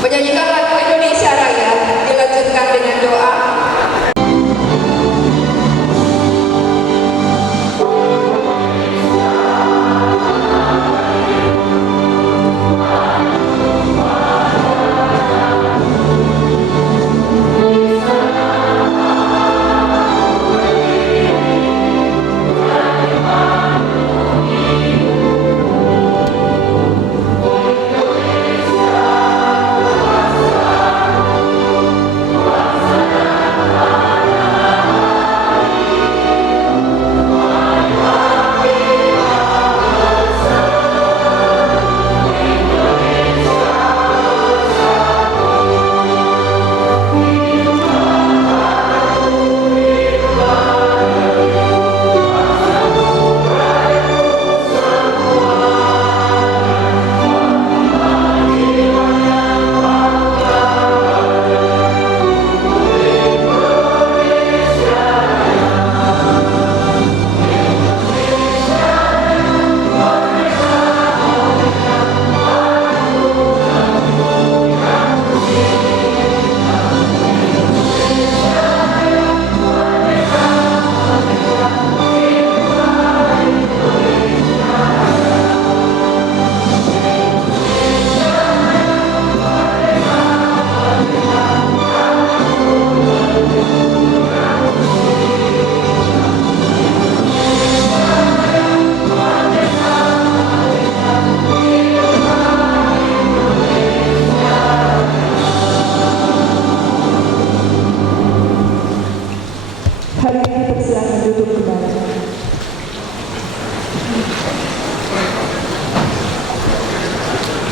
Menyanyikan lagu Indonesia Raya dilanjutkan dengan doa.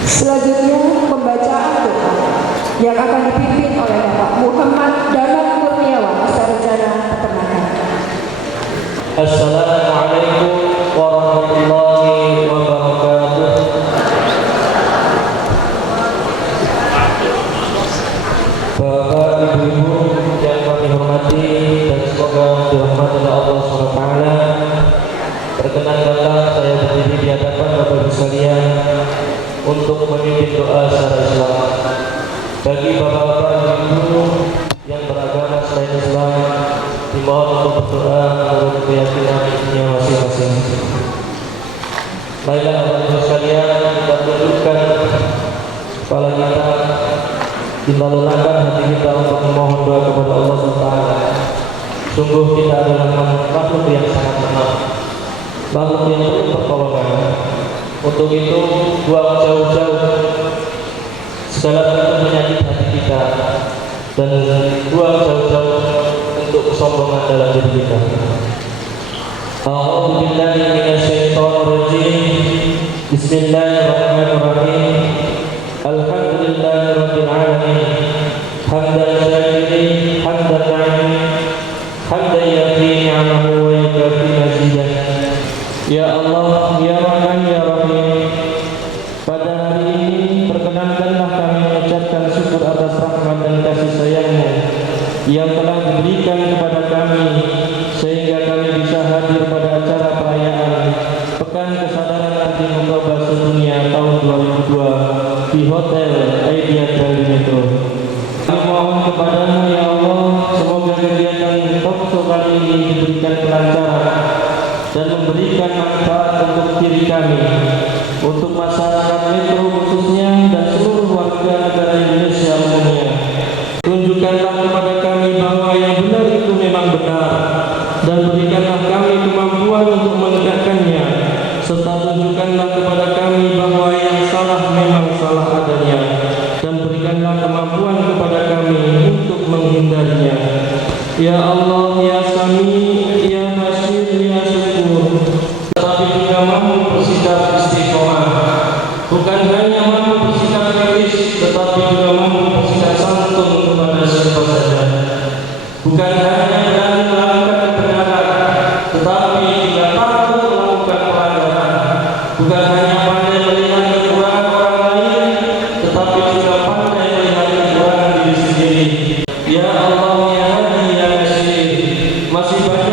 Selanjutnya pembacaan doa yang akan dipimpin oleh Bapak Muhammad Danang Kurniawan Sarjana Peternakan. Assalamualaikum warahmatullahi wabarakatuh. Bapak Ibu yang kami hormati dan semoga dirahmati oleh Allah SWT, perkenankanlah saya berdiri di hadapan Bapak Ibu sekalian untuk memimpin doa secara Islam. Bagi bapak-bapak ibu yang beragama selain Islam, dimohon untuk berdoa menurut keyakinan ibunya masing-masing. Baiklah bapak ibu sekalian, kita tundukkan kepala kita, kita lunakkan hati kita untuk memohon doa kepada Allah SWT. Sungguh kita adalah makhluk yang sangat lemah, makhluk yang perlu pertolongan. Untuk itu buang jauh-jauh segala bentuk menyakiti hati kita, dan buang jauh-jauh untuk kesombongan dalam diri kita. A'udzu billahi minasyaitonir rajim. Bismillahirrahmanirrahim. Alhamdulillahirabbil alamin. Hamdan syakirin, hamdan na'imin, hamdan yafi ni'amahu wa yukafi mazidah. Ya Allah, ya Rahman, ya Rahim, pada hari ini perkenankanlah kami mengucapkan syukur atas rahmat dan kasih sayang-Mu yang telah diberikan kepada kami sehingga kami bisa hadir pada acara perayaan Pekan Kesadaran Anti Narkoba Sedunia tahun 2002 di Hotel Aediat Bali Metro. Kami mohon kepada-Mu ya Allah, semoga kegiatan talkshow kali ini diberikan kelancaran dan memberikan manfaat untuk diri kami, untuk masyarakat Metro khususnya, dan seluruh warga negara Indonesia umumnya. Tunjukkanlah kepada kami bahwa yang benar itu memang benar, dan berikanlah kami kemampuan untuk menegakkannya, serta tunjukkanlah kepada kami bahwa yang salah memang salah adanya, dan berikanlah kemampuan kepada kami untuk menghindarinya. Ya Allah, ya Sami, ya Basir, ya Syukur, tetapi juga mampu bersikap istiqomah, bukan hanya mampu bersikap kritis, tetapi juga mampu bersikap santun kepada siapa saja, bukan hanya berani melakukan kebenaran, tetapi juga takut melakukan pelanggaran, bukan hanya pandai melihat kekurangan orang lain, tetapi juga pandai melihat kekurangan diri sendiri. Ya Allah, ya Hadi, ya Nasir, masih banyak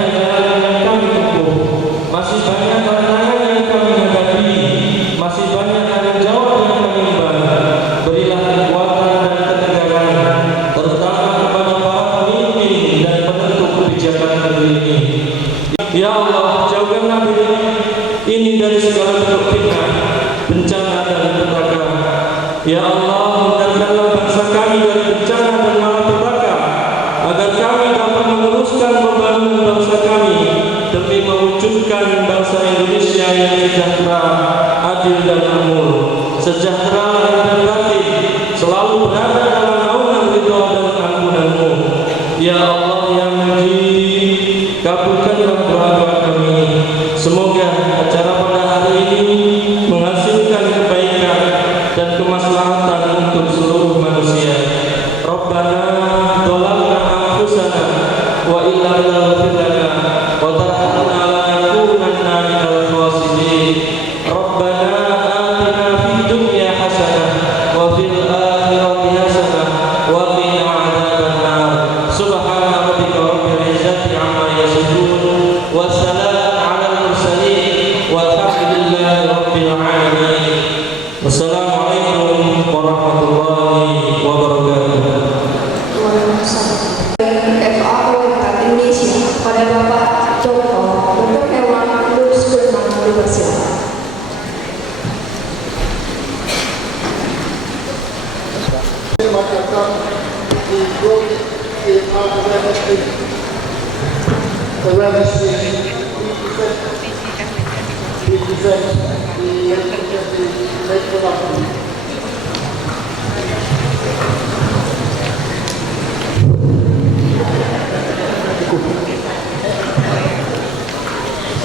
berada dalam naungan ridha dan ampunan-Mu. Ya Allah yang Majid, kabulkanlah doa-doa kami. Semoga acara pada hari ini menghasilkan kebaikan dan kemaslahatan untuk seluruh manusia. Rabbana dhalamna anfusana wa illam taghfir lana wa tarhamna lanakunanna minal khasirin. Rabbana atina fid dunya hasanah wa fil akhirati hasanah wa qina adzabannar. Subhana rabbika rabbil izzati amma yasifun wa salamun 'alal mursalin walhamdulillahi rabbil alamin. Wassalamualaikum warahmatullahi wabarakatuh. FAO Indonesia pada Bapak Joko untuk hewan lulus kurban dipersilakan.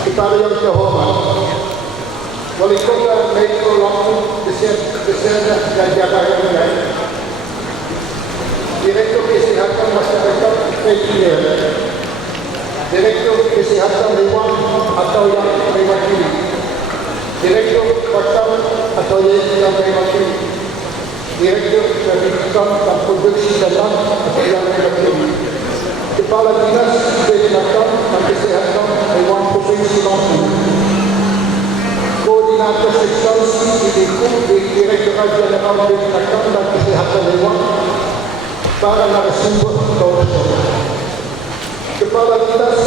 Kepada yang terhormat, Wali Kota Metro Lampung beserta jajaran Direktur Kesehatan Masyarakat PKR, Direktur Kesehatan Hewan atau yang mewakili, Direktur Pakar atau yang mewakili, Direktur Kebijakan dan Produksi Dalam atau yang mewakili, Kepala Dinas Kesehatan dan Kesehatan Hewan Provinsi Lampung, Koordinator Seksi di Direktorat Jenderal Kesehatan dan Kesehatan Hewan, para narasumber atau Kepala Dinas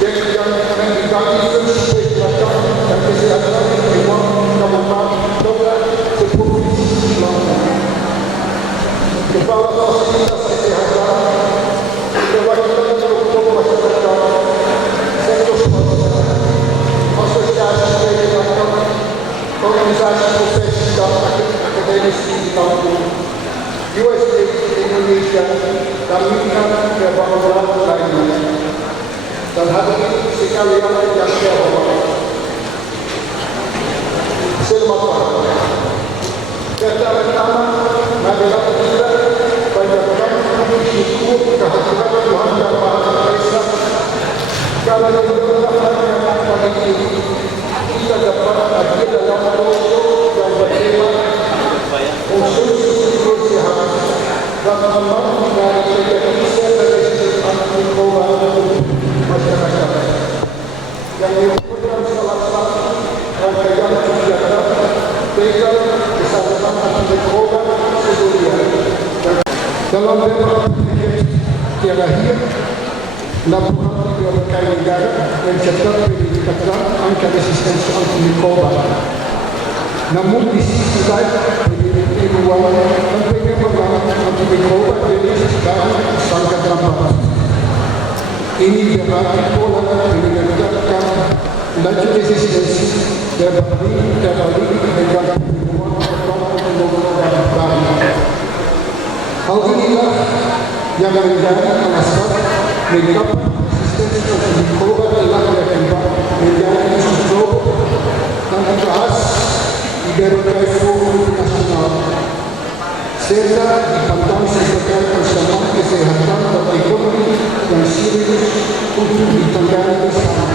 yang mengganti fungsi kesehatan dan kesehatan hewan Kabupaten Provinsi Lampung, Kepala Fasilitas Kesehatan, Perwakilan Tokoh Masyarakat, Sektor Swasta, Asosiasi Kesehatan, Organisasi Profesi dan Akademisi di Lampung, USA Indonesia dan mitra kebangsaan lainnya, dan hadirin sekalian yang terhormat. Selamat pagi. Kata pertama adalah kita panjatkan syukur kehadiran Tuhan yang Maha Esa karena yang pagi ini kita dapat hadir dalam foto yang bertema khusus kesehatan dan aman dari Indonesia dari anti-narkoba masyarakat yang merupakan salah satu rangkaian kegiatan pegang kesehatan anti-narkoba sedunia. Dalam beberapa terakhir, laporan dari berbagai negara mencatat peningkatan angka resistensi anti-narkoba. Namun di sisi lain, pentingnya penanganan anti-narkoba jenis sekarang sangat lambat. Ini berarti pola meningkatkan laju resistensi berbanding dengan pengembangan baru. Hal inilah yang menjadi alasan mengapa resistensi anti-narkoba telah berkembang menjadi isu global dan dibahas di berbagai forum nasional, serta dipandang sebagai persoalan kesehatan dan ekonomi yang serius untuk ditangani bersama.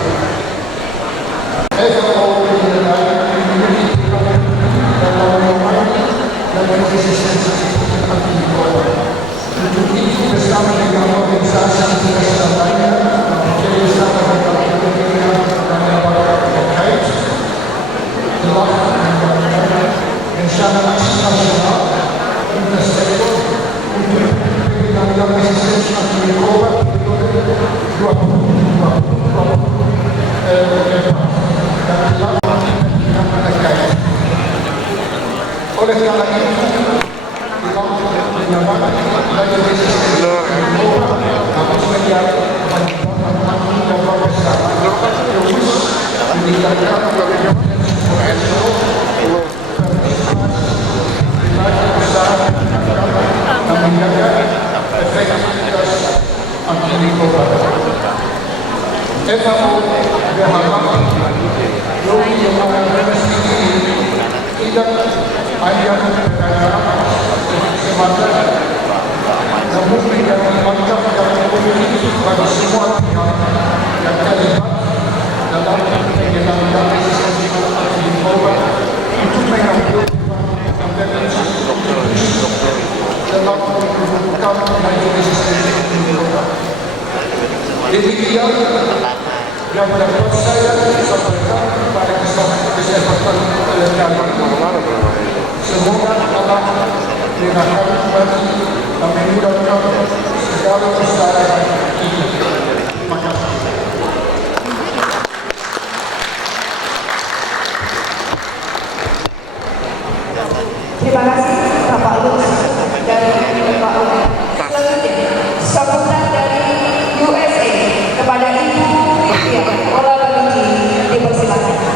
FAO menilai meningkatkan dan resistensi anti-narkoba. Untuk itu bersama dengan organisasi internasional lainnya, bersama dengan kementerian dan lembaga terkait telah mengadakan rencana aksi nasional intersektor untuk pengendalian resistensi anti-narkoba periode 2020 dan telah dengan terkait. Oleh karena itu, penyampaian dari resistensi anti-narkoba harus menjadi kewajiban lembaga besar terus meningkatkan usaha namun menjadi langkah yang positif bagi semua pihak yang terlibat dalam penyelenggaraan resistensi obat untuk mengambil dalam menumbuhkan laju resistensi obat. Demikian yang dapat saya sampaikan kepada kesehatan kalian. Semoga Allah mengenakan kembali dan memudahkan segala usaha kita. Terima kasih. Terima kasih Bapak Lutz dari Bapak Lutz. Selanjutnya, sambutan dari USA kepada Ibu Vivian Olabaliji dipersilakan.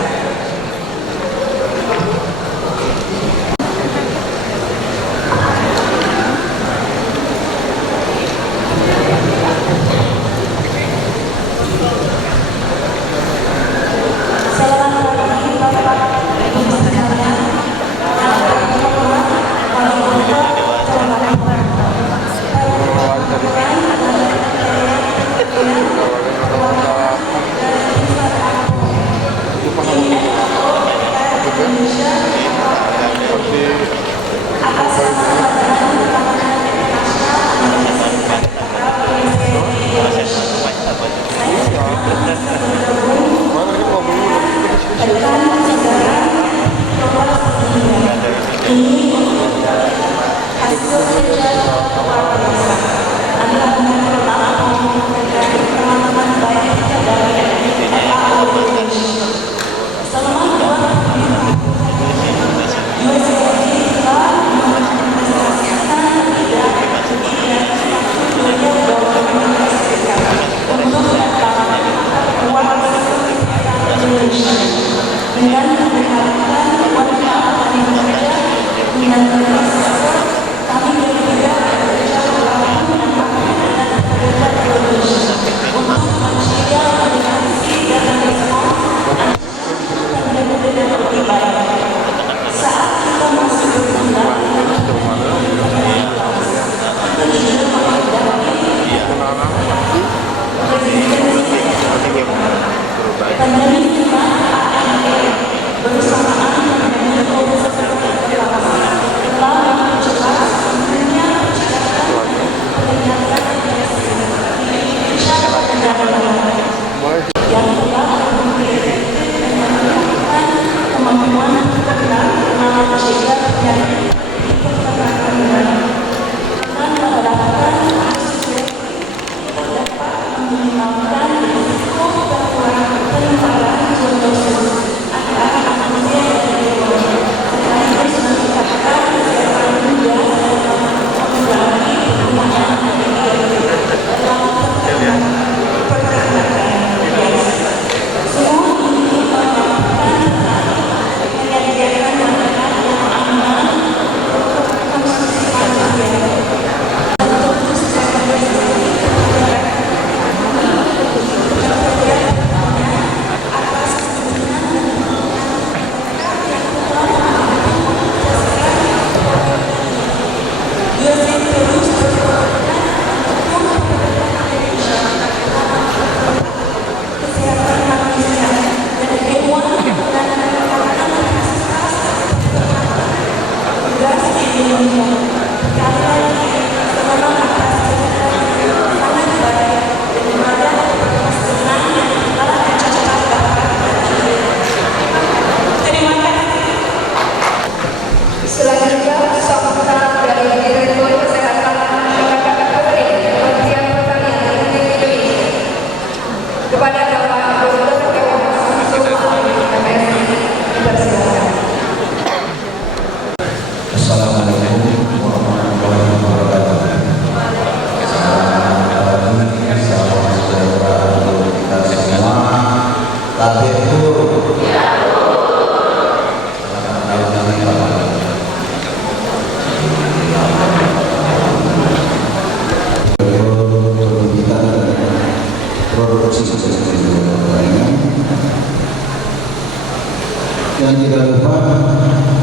Dan tidak lupa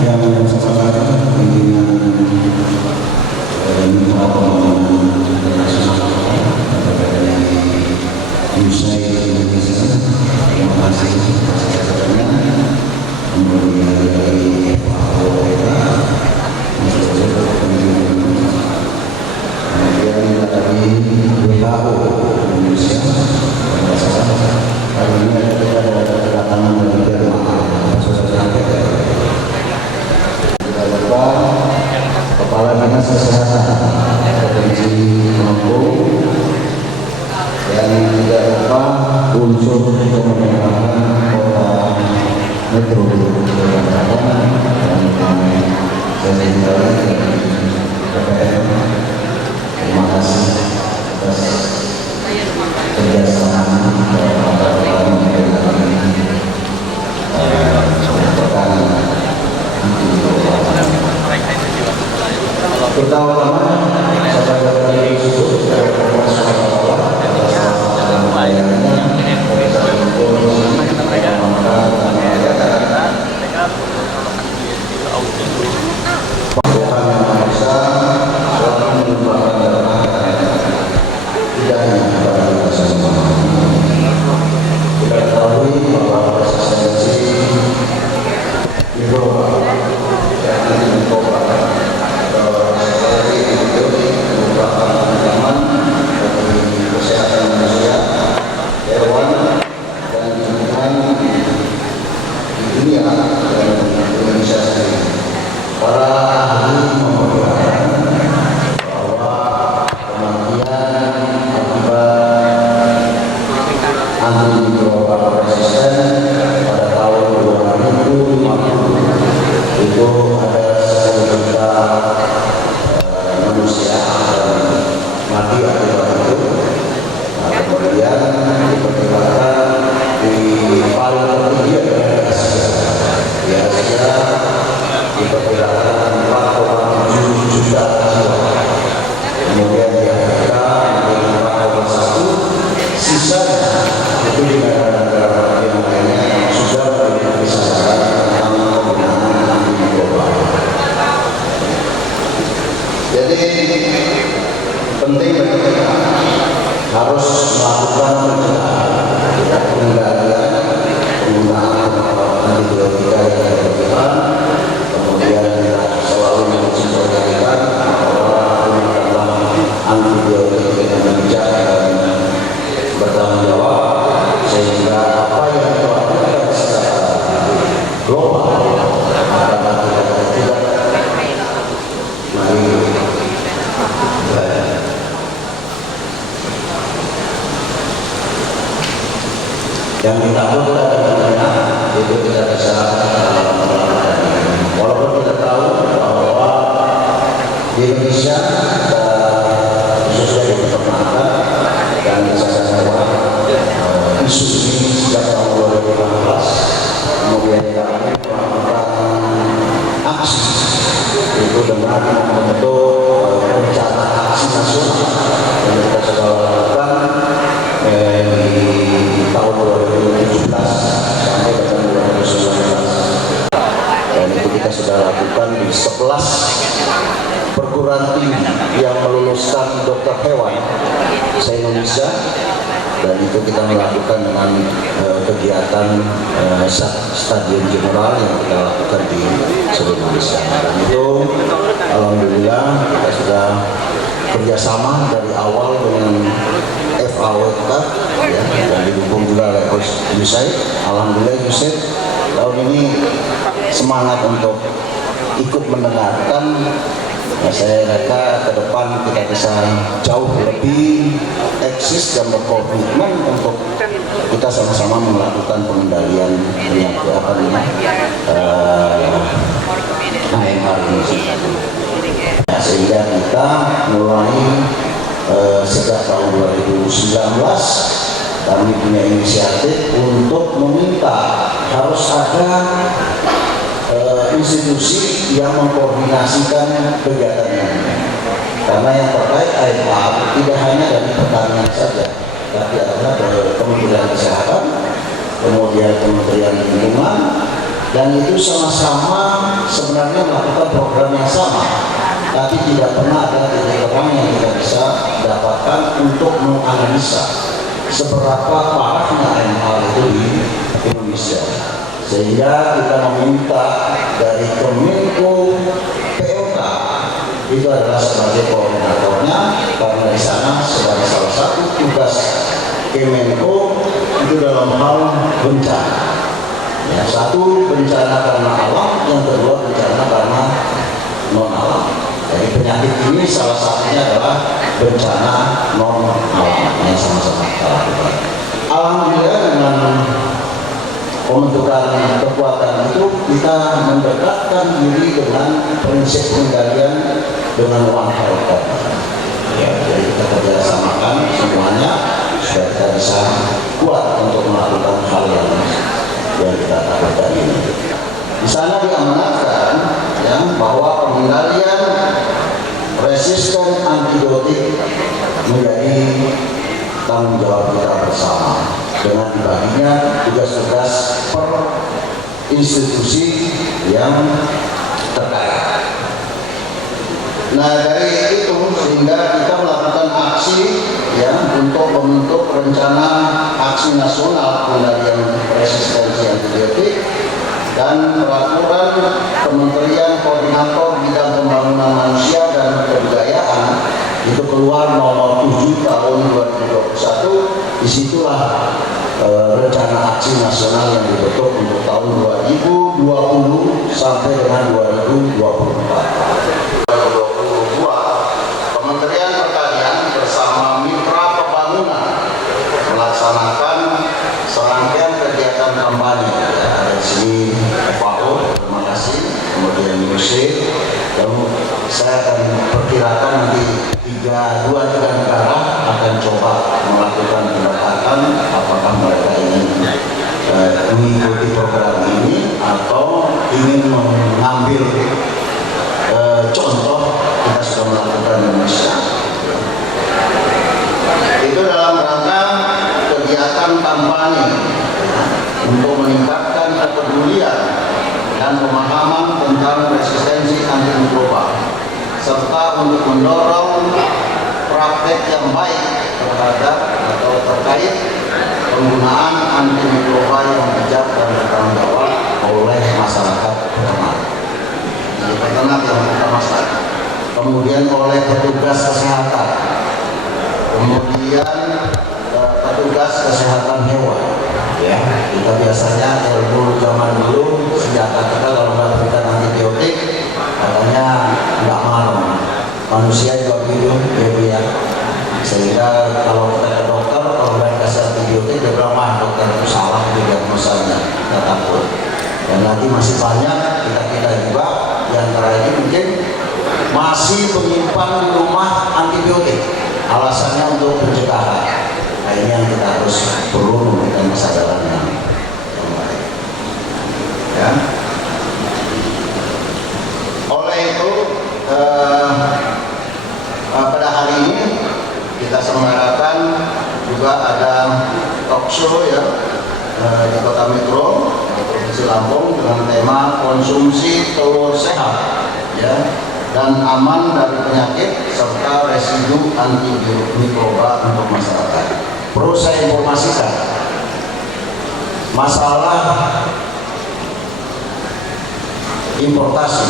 yang bersama pimpinan Kepala Dinas Kesehatan Provinsi Lampung, dan tidak lupa unsur pemerintahan Kota Metro Jakarta dan terima kasih atas kerjasama pertama-tama saya berterima kasih penting bagi kita harus melakukan pengendalian penggunaan antibiotika yang berlebihan, kemudian selalu mensinkronkan penggunaan antibiotika dengan bijak dan bertanggung jawab, sehingga apa yang dilakukan secara global akan tidak yang ditakutkan itu tidak bisa walaupun kita tahu bahwa di Indonesia khususnya di peternakan dan kesehatan hewan isu ini sejak tahun 2015 kemudian kami melakukan aksi itu dengan membentuk rencana aksi nasional yang kita sudah lakukan di tahun 2017 sampai dengan 2019, dan itu kita sudah lakukan di 11 perguruan tinggi yang meluluskan dokter hewan se-Indonesia, dan itu kita melakukan dengan kegiatan stadion general yang kita lakukan di seluruh Indonesia, dan itu alhamdulillah kita sudah kerjasama dari awal dengan FAO ya, dan didukung juga oleh USAID. Alhamdulillah USAID tahun ini semangat untuk ikut mendengarkan. Saya rasa ke depan kita bisa jauh lebih eksis dan berkomitmen untuk kita sama-sama melakukan pengendalian penyakit AMR ini, sehingga kita mulai sejak tahun 2019 kami punya inisiatif untuk meminta harus ada institusi yang mengkoordinasikan kegiatannya, karena yang terkait AMR tidak hanya dari pertanian saja, tapi adalah Kementerian Kesehatan, kemudian Kementerian Lingkungan, dan itu sama-sama sebenarnya melakukan program yang sama, tapi tidak pernah ada titik terang yang kita bisa dapatkan untuk menganalisa seberapa parahnya MHR itu di Indonesia. Sehingga kita meminta dari Kemenko POK itu adalah sebagai koordinatornya, karena di sana sebagai salah satu tugas Kemenko itu dalam hal bencana. Ya, satu bencana karena alam, yang kedua bencana karena non alam. Jadi penyakit ini salah satunya adalah bencana non alam yang sama-sama kita lakukan. Alhamdulillah dengan pembentukan kekuatan itu kita mendekatkan diri dengan prinsip pengendalian dengan one health. Ya, jadi kita kerjasamakan semuanya supaya kita bisa kuat untuk melakukan hal yang kita lakukan ini. Di sana diamanatkan ya, bahwa pengendalian resisten antibiotik menjadi tanggung jawab kita bersama dengan dibaginya tugas-tugas per institusi yang terkait. Nah, dari itu sehingga kita melakukan aksi ya untuk membentuk rencana aksi nasional pengendalian resistensi antibiotik dan peraturan Kementerian Koordinator Bidang Pembangunan Manusia dan Kebudayaan itu keluar nomor 7 tahun 2021. Disitulah rencana aksi nasional yang dibentuk untuk tahun 2020 sampai dengan 2024. Kementerian Pertanian bersama mitra pembangunan melaksanakan serangkaian kegiatan kampanye. Ada di sini FAO, terima kasih, kemudian UNICEF. Lalu saya akan perkirakan nanti dua tiga negara akan coba melakukan pendekatan apakah mereka ingin mengikuti program ini atau ingin mengambil contoh kita sudah melakukan di Indonesia. Itu dalam rangka kegiatan kampanye untuk meningkatkan kepedulian dan pemahaman tentang resistensi antimikroba serta untuk mendorong praktek yang baik terhadap atau terkait penggunaan antimikroba yang bijak dan bertanggung jawab oleh masyarakat peternak. Jadi peternak yang utama sekali. Kemudian oleh petugas kesehatan, kemudian petugas kesehatan hewan. Ya, kita biasanya ilmu zaman dulu senjata kita kalau nggak berikan antibiotik katanya nggak malam. Manusia juga hidup ya. Sehingga kalau kita ke dokter kalau nggak kasih antibiotik dia bilang dokter itu salah diagnosanya, kita takut. Dan nanti masih banyak kita juga yang terakhir mungkin masih menyimpan di rumah antibiotik. Alasannya untuk pencegahan. Nah, ini yang kita harus perlu memberikan kesadaran yang baik. Ya. Oleh itu pada hari ini kita selenggarakan juga ada talk show ya di Kota Metro Provinsi Lampung dengan tema konsumsi telur sehat ya dan aman dari penyakit serta residu antimikroba untuk masyarakat. Perlu saya informasikan masalah importasi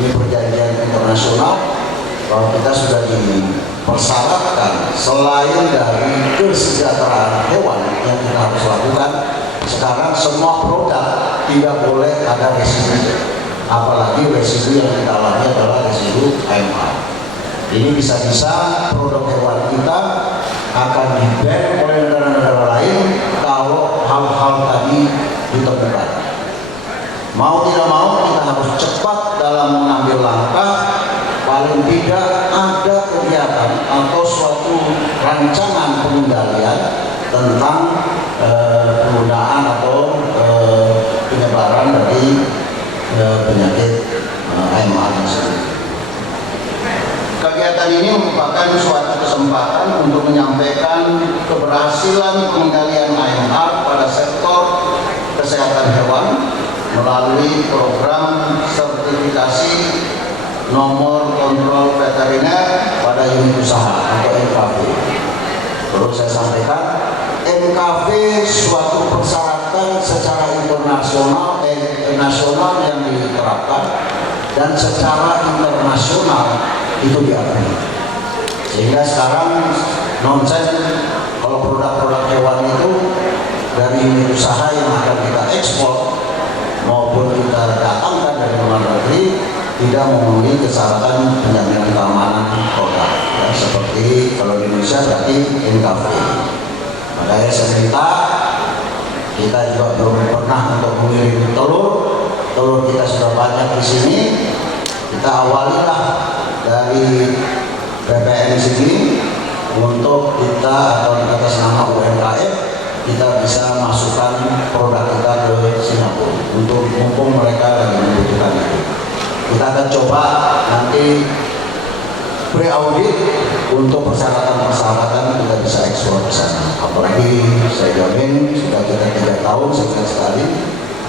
ini perjanjian internasional bahwa kita sudah dipersyaratkan selain dari kesejahteraan hewan yang kita harus lakukan, sekarang semua produk tidak boleh ada residu, apalagi residu yang kita alami adalah residu AMR. Ini bisa-bisa produk hewan kita akan di-ban oleh negara-negara lain kalau hal-hal tadi ditemukan. Mau tidak mau kita harus cepat dalam mengambil langkah, paling tidak ada kegiatan atau suatu rancangan pengendalian tentang penggunaan atau penyebaran dari penyakit AMR tersebut. Kegiatan ini merupakan suatu kesempatan untuk menyampaikan keberhasilan pengendalian AMR pada sektor kesehatan hewan melalui program sertifikasi nomor kontrol veteriner pada unit usaha atau NKV. Perlu saya sampaikan, NKV suatu persyaratan secara nasional yang diterapkan dan secara internasional itu diakui. Sehingga sekarang nonsen kalau produk-produk hewan itu dari unit usaha yang akan kita ekspor maupun kita datangkan dari luar negeri tidak memenuhi kesalahan penjaminan keamanan produk, ya, seperti kalau di Indonesia berarti NKV. Makanya saya minta, kita juga belum pernah untuk mengirim telur kita sudah banyak di sini, kita awalilah dari PPN sini untuk kita atau atas nama UMKM kita bisa masukkan produk kita ke Singapura untuk mumpung mereka lagi membutuhkan itu. Kita akan coba nanti pre-audit untuk persyaratan kita bisa ekspor ke sana. Apalagi saya jamin sudah kita 3 tahun sekali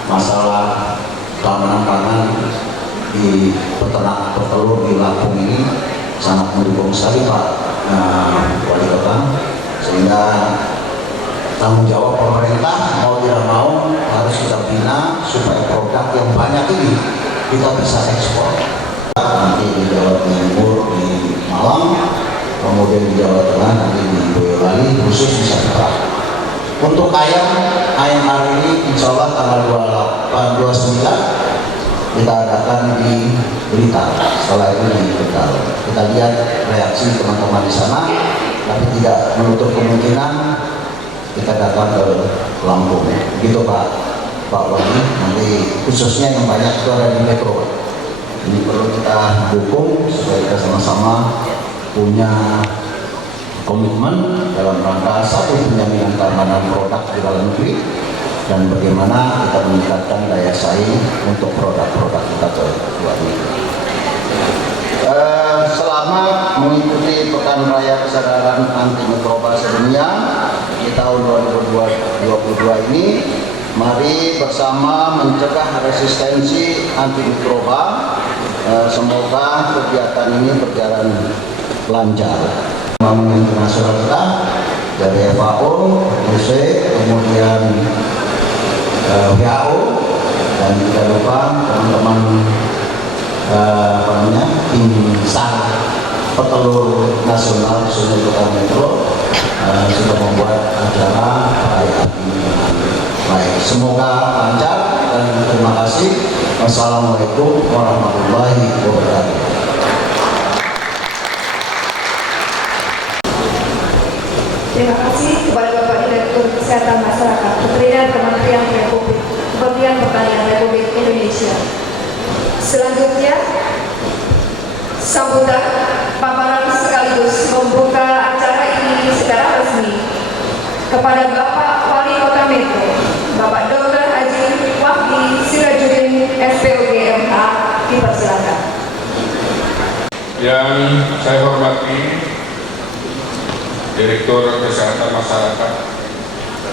masalah keamanan pangan di peternak petelur di Lampung ini sangat mendukung sekali Pak Wali Kota, sehingga tanggung jawab pemerintah mau tidak mau harus kita bina supaya produk yang banyak ini kita bisa ekspor. Nanti di Jawa Timur, di Malang, kemudian di Jawa Tengah, nanti di Boyolali, khusus di Sumatera. Untuk ayam hari ini insya Allah tanggal 29 kita adakan di Blitar, setelah itu di Tegal. Kita lihat reaksi teman-teman di sana, tapi tidak menutup kemungkinan kita datang ke Lampung. Begitu Pak Wali, nanti khususnya yang banyak itu ada di Metro. Ini perlu kita dukung supaya kita sama-sama punya komitmen dalam rangka satu penjaminan keamanan produk di dalam negeri dan bagaimana kita meningkatkan daya saing untuk produk-produk kita ke luar negeri. Selama mengikuti Pekan Raya Kesadaran Anti Mikroba Sedunia di tahun 2022 ini, mari bersama mencegah resistensi anti mikroba. Semoga kegiatan ini berjalan lancar. Pembangunan internasional kita dari FAO, UNICEF, kemudian WHO, dan tidak lupa teman-teman tim SAR Petelur Nasional Sumatera Metro sudah membuat acara perayaan ini dengan baik. Semoga lancar dan terima kasih. Wassalamualaikum warahmatullahi wabarakatuh. Terima kasih kepada Bapak Direktur Kesehatan Masyarakat Veteriner Kementerian Pertanian Republik Indonesia. Selanjutnya, sambutan paparan sekaligus membuka acara ini secara resmi kepada Bapak Wali Kota Metro, Bapak Dr. Haji Wahdi Sirajuddin SPOG MH, dipersilakan. Yang saya hormati Direktur Kesehatan Masyarakat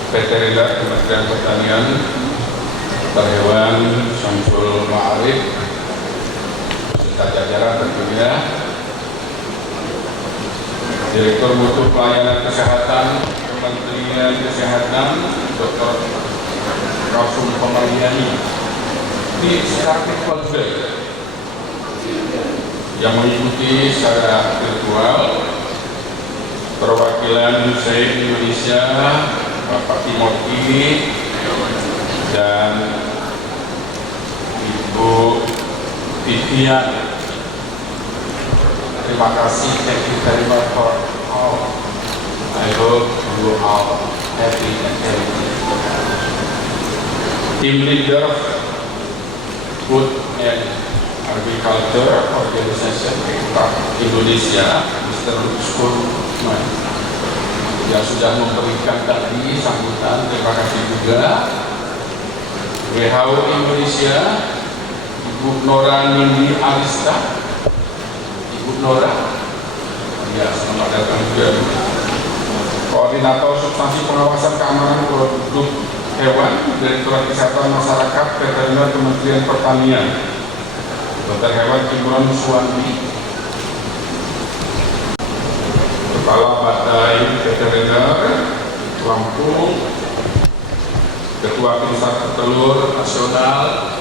Veteriner Kementerian Pertanian, Dr. Hewan Syamsul Ma'arif, beserta jajaran tentunya, Direktur Mutu Pelayanan Kesehatan Kementerian Kesehatan, Dr. Rasul Pemaliani, ini secara virtual juga yang mengikuti secara virtual, perwakilan UNICEF Indonesia, Bapak Timothy dan Ibu Vivian. Terima kasih, thank you very much for all. I hope you all happy and healthy. Team leader Food and Agriculture Organization Indonesia, Mr. Skulman, yang sudah memberikan tadi sambutan. Terima kasih juga WHO Indonesia, Ibu Nora Nindi Arista. Ibu Nora, ya, selamat datang juga. Koordinator Substansi Pengawasan Keamanan Produk Hewan, Direktorat Kesehatan Masyarakat Veteriner Kementerian Pertanian, Dr. Hewan Kimron Suwandi, Kepala Badan Veteriner Lampung, Ketua Pusat Telur Nasional,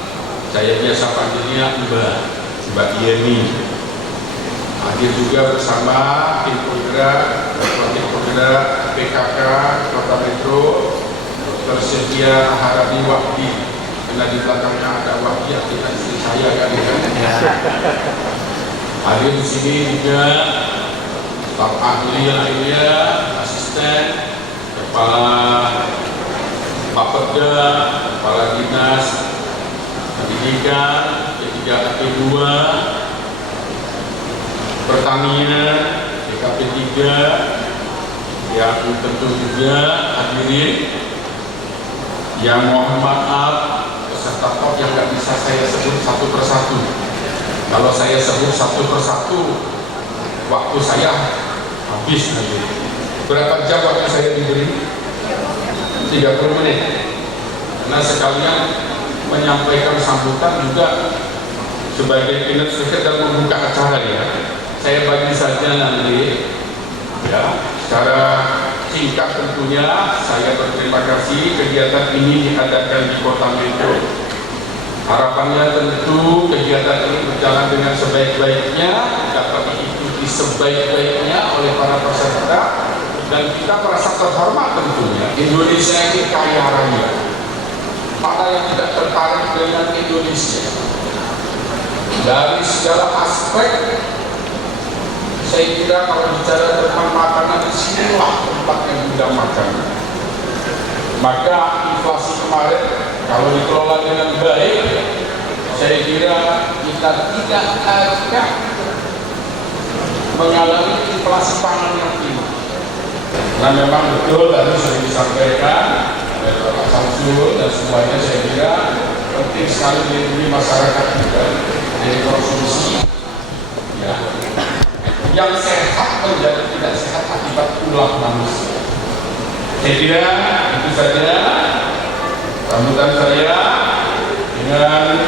saya biasa panggilnya Mbak Yeni. Hadir juga bersama tim penggerak, PKK Kota Metro, Dr. Setia Harani Wahdi. Karena di belakangnya ada Wahdi, artinya istri saya kan. Hadir di sini juga staf ahli lainnya, asisten, kepala Bapeda, kepala dinas pendidikan, P3 P2, pertanian, DKP 3, yang tentu juga hadirin yang mohon maaf peserta top yang nggak bisa saya sebut satu persatu. Kalau saya sebut satu persatu, waktu saya habis nanti. Berapa jam waktu saya diberi? 30 menit. Karena sekalian menyampaikan sambutan juga sebagai keynote speaker dan membuka acara ya. Saya bagi saja nanti ya, secara singkat tentunya saya berterima kasih kegiatan ini diadakan di Kota Metro. Harapannya tentu kegiatan ini berjalan dengan sebaik-baiknya, dapat diikuti sebaik-baiknya oleh para peserta, dan kita merasa terhormat tentunya. Indonesia ini kaya raya. Mana yang tidak tertarik dengan Indonesia? Dari segala aspek, saya kira kalau bicara tentang makanan, disinilah tempat yang mudah makan. Maka inflasi kemarin kalau dikelola dengan baik, saya kira kita tidak akan mengalami inflasi pangan yang tinggi. Karena memang betul tadi sudah disampaikan oleh Bapak Samsul dan semuanya, saya kira penting sekali melindungi masyarakat kita dari konsumsi ya, yang sehat menjadi tidak sehat akibat ulah manusia. Saya kira itu saja sambutan saya dengan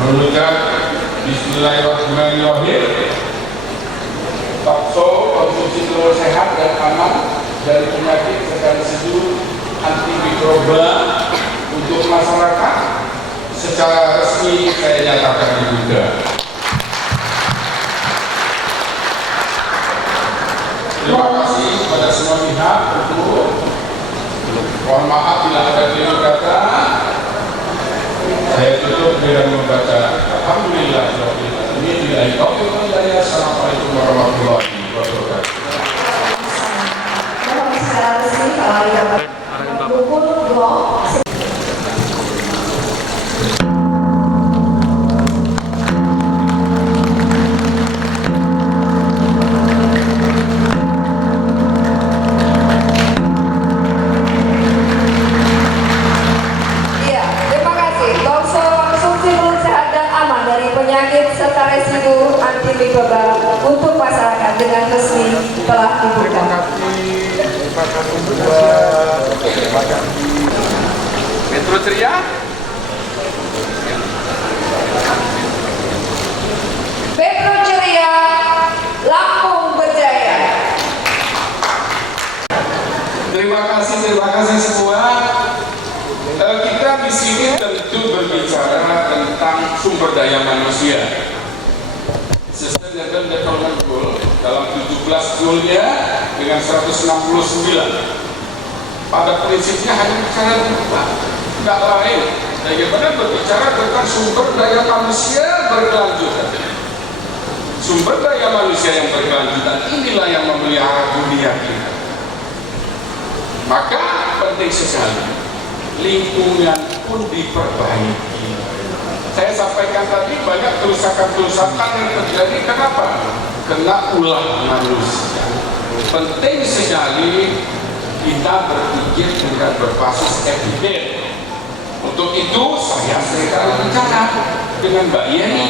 mengucap Bismillahirrahmanirrahim. Bakso konsumsi telur sehat dan aman dari penyakit sekaligus anti mikroba untuk masyarakat secara resmi saya nyatakan dibuka. Terima kasih kepada semua pihak untuk mohon maaf bila ada keliru kata. Saya tutup dengan membaca Alhamdulillah. Assalamualaikum warahmatullahi wabarakatuh. Iya, terima kasih. Bakso konsumsi telur sehat dan aman dari penyakit serta residu antimikroba untuk masyarakat dengan resmi telah dibuka. Metro Ceria. Metro Ceria, Lampung berjaya. Terima kasih semua. Kita di sini tentu berbicara tentang sumber daya manusia. Sustainable Development Goal dalam 17 goalnya dengan 169. Pada prinsipnya hanya bicara dua, tidak lain. Bagaimana berbicara tentang sumber daya manusia berkelanjutan. Sumber daya manusia yang berkelanjutan inilah yang memelihara dunia kita. Maka penting sekali lingkungan pun diperbaiki. Saya sampaikan tadi banyak kerusakan-kerusakan yang terjadi. Kenapa? Kena ulah manusia. Penting sekali kita berpikir dengan berbasis evidence. Untuk itu saya sekarang bicara dengan Mbak Yeni.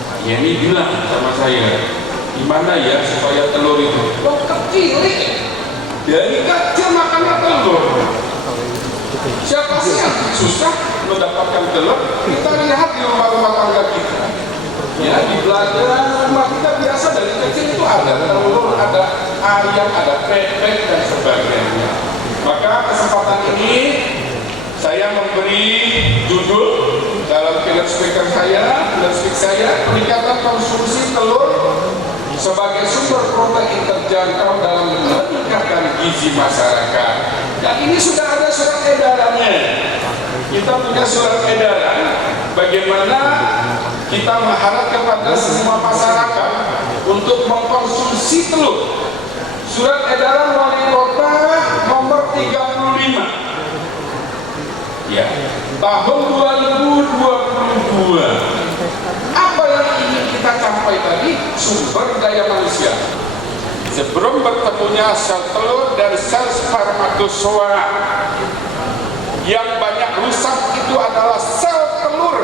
Mbak Yeni bilang sama saya, gimana ya supaya telur itu kecil, dari kecil makannya telur. Siapa sih yang susah? mendapatkan telur, kita lihat di rumah-rumah tangga kita. Ya, di belakang rumah kita biasa dari kecil itu ada telur, ada ayam, ada bebek dan sebagainya. Maka kesempatan ini saya memberi judul dalam keynote speaker saya, peningkatan konsumsi telur sebagai sumber protein terjangkau dalam meningkatkan gizi masyarakat. Dan ini sudah ada surat edarannya. Kita punya surat edaran bagaimana kita mengharap kepada semua masyarakat untuk mengkonsumsi telur. Surat edaran Wali Kota nomor 35 ya, tahun 2022. Apa yang ingin kita capai tadi? Sumber daya manusia. Sebelum bertemunya sel telur dan sel spermatozoa, yang banyak rusak itu adalah sel telur.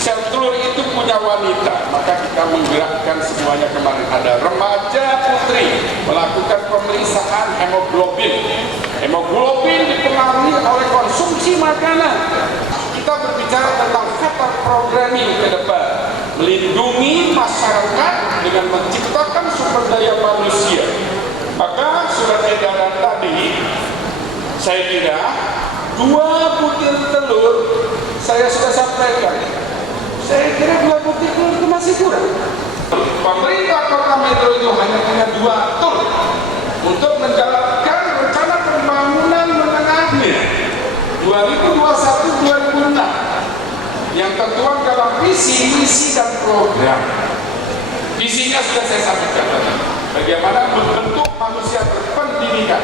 Sel telur itu punya wanita, maka kita menggerakkan semuanya. Kemarin ada remaja putri melakukan pemeriksaan hemoglobin. Hemoglobin dipengaruhi oleh konsumsi makanan. Kita berbicara tentang fetal programming ke depan, melindungi masyarakat dengan menciptakan sumber daya manusia. Maka surat edaran tadi, saya kira 2 butir telur saya sudah sampaikan. Saya kira 2 butir telur itu masih kurang. Pemerintah Kota Metro itu hanya punya 2 tur untuk menjalankan rencana pembangunan menengahnya 2021-2006 yang tertuang dalam visi, misi dan program. Visinya sudah saya sampaikan tadi. Bagaimana membentuk manusia berpendidikan,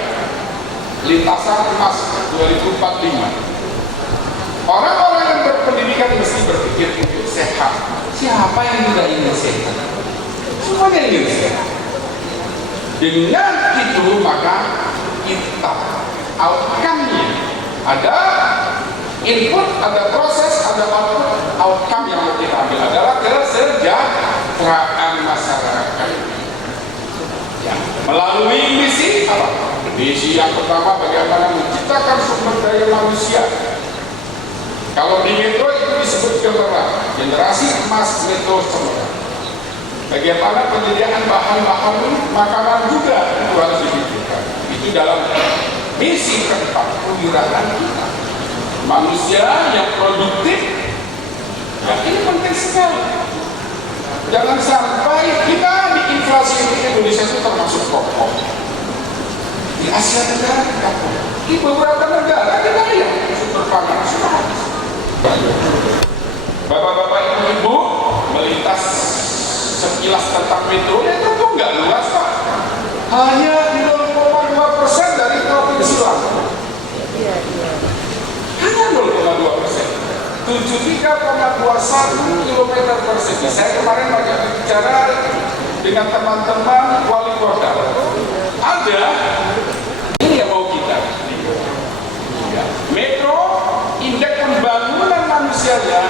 lintasan emas 2045. Orang-orang yang berpendidikan mesti berpikir untuk sehat. Siapa yang tidak ingin sehat? Semuanya ingin sehat. Dengan itu maka kita outcome-nya ada input, ada proses, ada outcome yang mau kita ambil adalah kesejahteraan masyarakat. Ya, melalui misi apa? Misi yang pertama bagaimana menciptakan sumber daya manusia. Kalau di Metro itu disebut generasi emas Metro Semarang. Bagaimana penyediaan bahan-bahan makanan juga itu harus dipikirkan. Itu dalam misi keempat kewirausahaan kita. Manusia yang produktif, ya ini penting sekali. Jangan sampai kita di inflasi ini Indonesia itu termasuk pokok. Di Asia Tenggara kita pun, di beberapa negara kita lihat sumber pangan sudah habis. Bapak-bapak, ibu-ibu melintas sekilas tentang Metro. Metro itu nggak luas Pak, hanya 0,2% dari provinsi Lampung. Hanya 0,2%, 73,21 km/segi. Saya kemarin banyak bicara dengan teman-teman wali kota. Ada ini yang mau kita. Ya. Metro indeks pembangunan manusianya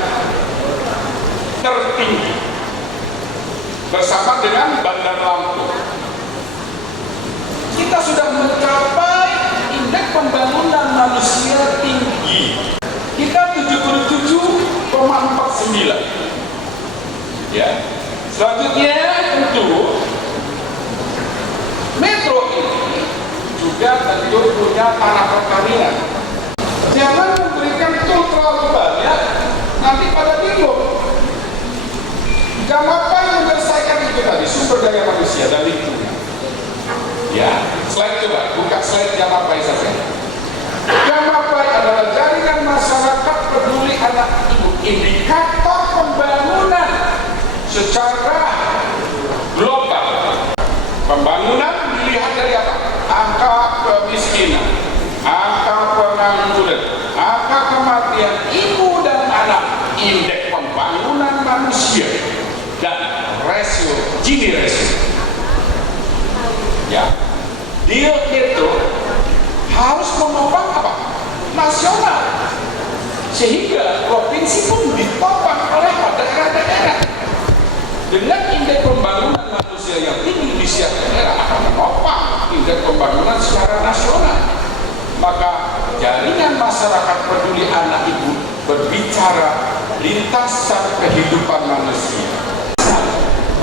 tertinggi bersama dengan Bandar Lampung. Kita sudah mencapai indeks pembangunan manusia tinggi. Kita 77,49. Ya. Selanjutnya tentu Metro ini juga tentu punya tanah pertanian. Jangan memberikan tool terlalu banyak, nanti pada bingung. Jamapai menyelesaikan itu tadi, sumber daya manusia dan lingkungan. Ya, slide coba, buka slide Jamapai saja. Jamapai adalah jaringan masyarakat peduli anak ibu, indikator pembangunan secara global. Pembangunan dilihat dari apa? Angka kemiskinan, angka pengangguran, angka kematian ibu dan anak, indeks pembangunan manusia, dan rasio Gini rasio. Ya, dia itu harus menopang apa? Nasional, sehingga provinsi pun ditopang oleh daerah-daerah. Dengan indeks pembangunan manusia yang tinggi di setiap daerah akan menopang indeks pembangunan secara nasional. Maka jaringan masyarakat peduli anak ibu berbicara lintasan kehidupan manusia.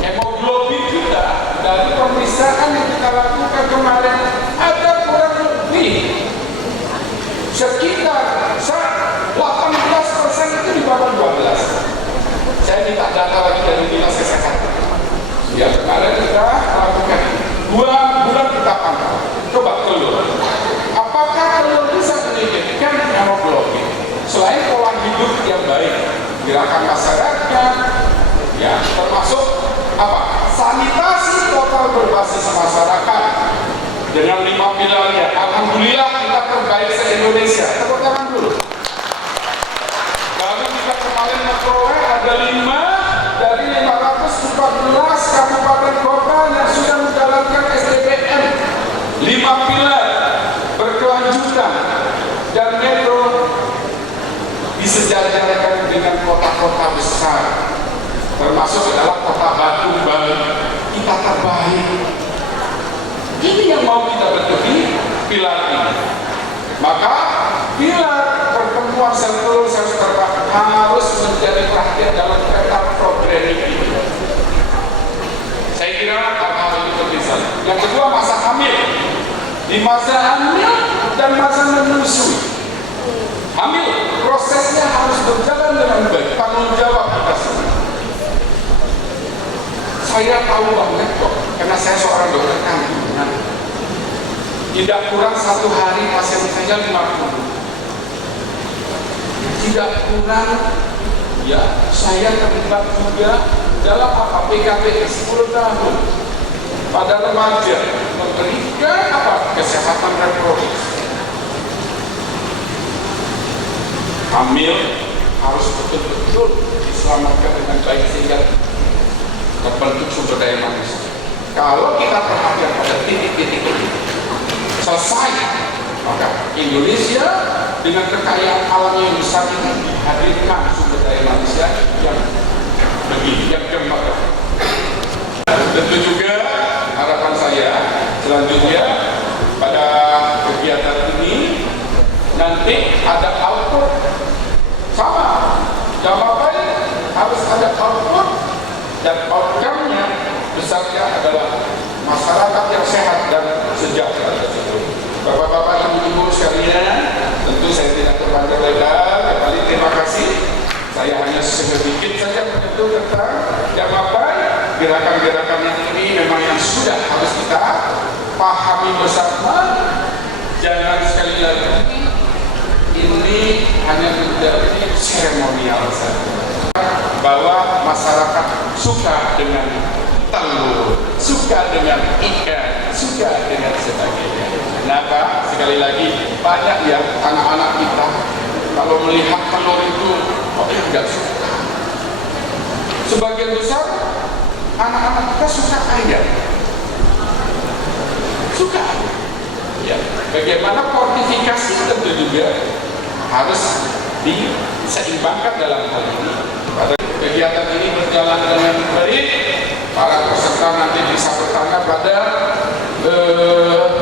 Hemoglobin kita dari pemeriksaan yang kita lakukan kemarin ada kurang lebih sekitar 18% itu di bawah 12. Saya minta data lagi dari Dinas Kesehatan. Ya, kemarin kita lakukan 2 bulan kita pantau. Coba telur. Apakah telur bisa meningkatkan hemoglobin? Selain pola hidup yang baik, gerakan masyarakat, ya termasuk apa? Sanitasi total berbasis masyarakat dengan 5 pilarnya. Alhamdulillah kita terbaik se-Indonesia. Tepuk tangan dulu. Baru kita kemarin memperoleh ada 5 dari 514 kabupaten kota yang sudah menjalankan SDPM 5 pilar berkelanjutan dan metro disejajarkan dengan kota-kota besar, termasuk adalah kota Batu Bali. Kita terbaik. Ini yang mau kita bentuki pilar ini. Maka pilar pertemuan sel telur sel terbang harus menjadi perhatian dalam peta programming ini. Saya kira hal-hal itu penting. Yang kedua, masa hamil. Di masa hamil dan masa menyusui. Hamil, prosesnya harus berjalan dengan baik. Tanggung jawab kita semua. Saya tahu banget kok, karena saya seorang dokter kandungan. Tidak kurang 1 hari pasien saya 50. Tidak kurang, ya saya terlibat juga dalam apa? PKP 10 tahun pada remaja memberikan apa? Kesehatan reproduksi. Hamil harus betul-betul diselamatkan dengan baik sehingga terbentuk sumber daya manusia. Kalau kita perhatian pada titik-titik ini selesai, maka Indonesia dengan kekayaan alamnya yang besar ini dihadirkan sumber daya manusia yang begini, yang gembira. Tentu juga harapan saya selanjutnya pada kegiatan ini nanti ada output sama, jawabannya harus ada output dan outcome-nya besarnya adalah masyarakat yang sehat dan sejahtera. Bapak-bapak, ibu-ibu sekalian, tentu saya tidak terpanjang lebar. Kembali terima kasih. Saya hanya sedikit saja menyentuh tentang jawaban gerakan-gerakan yang ini memang yang sudah harus kita pahami bersama. Jangan sekali lagi ini hanya menjadi seremonial saja. Bahwa masyarakat suka dengan telur, suka dengan ikan, suka dengan sebagainya. Kenapa? Sekali lagi, banyak ya anak-anak kita kalau melihat telur itu, kok tidak suka. Sebagian besar anak-anak kita suka ayam, suka. Ya, bagaimana fortifikasi tentu juga harus diseimbangkan dalam hal ini. Pada kegiatan ini berjalan dengan baik, para peserta nanti bisa bertanya pada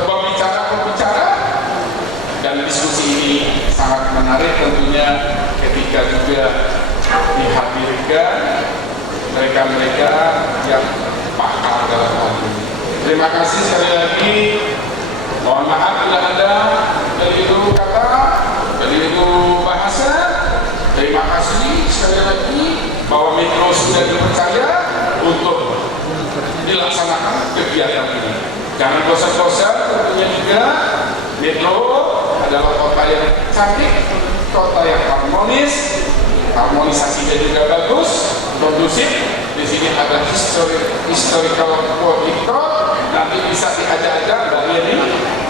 pembicara-pembicara, dan diskusi ini sangat menarik tentunya ketika juga dihadirkan mereka-mereka yang pakar dalam hal ini. Terima kasih sekali lagi. Mohon maaf bila ada keliru kata, keliru bahasa. Terima kasih sekali lagi bahwa Metro sudah dipercaya untuk dilaksanakan kegiatan ini. Jangan bosan-bosan, tentunya juga Metro adalah kota yang cantik, kota yang harmonis, harmonisasinya juga bagus, kondusif. Di sini ada historical projector, nanti bisa diajak-ajak Mbak Yeni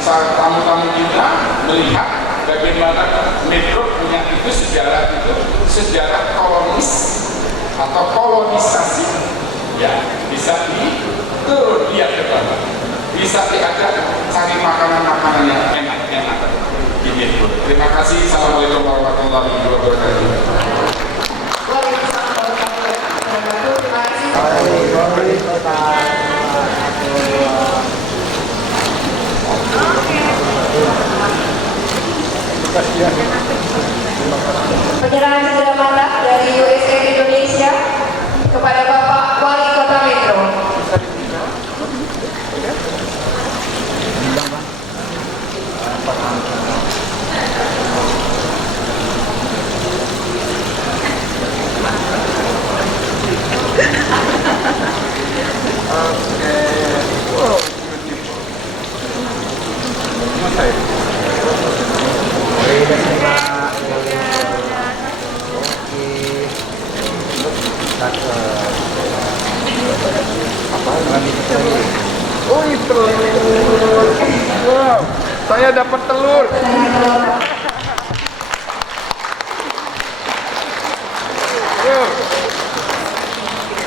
saat tamu-tamu kita melihat bagaimana Metro punya itu sejarah kolonis atau kolonisasi, ya bisa turun lihat ke bawah, bisa diajak cari makanan-makanan yang enak-enak di Metro. Terima kasih. Assalamualaikum warahmatullahi wabarakatuh. Terima kasih. Penyerahan segera mata dari USN Indonesia kepada Bapak Wali Kota Metro. Oh, telur. Wow, saya dapat telur. Wow.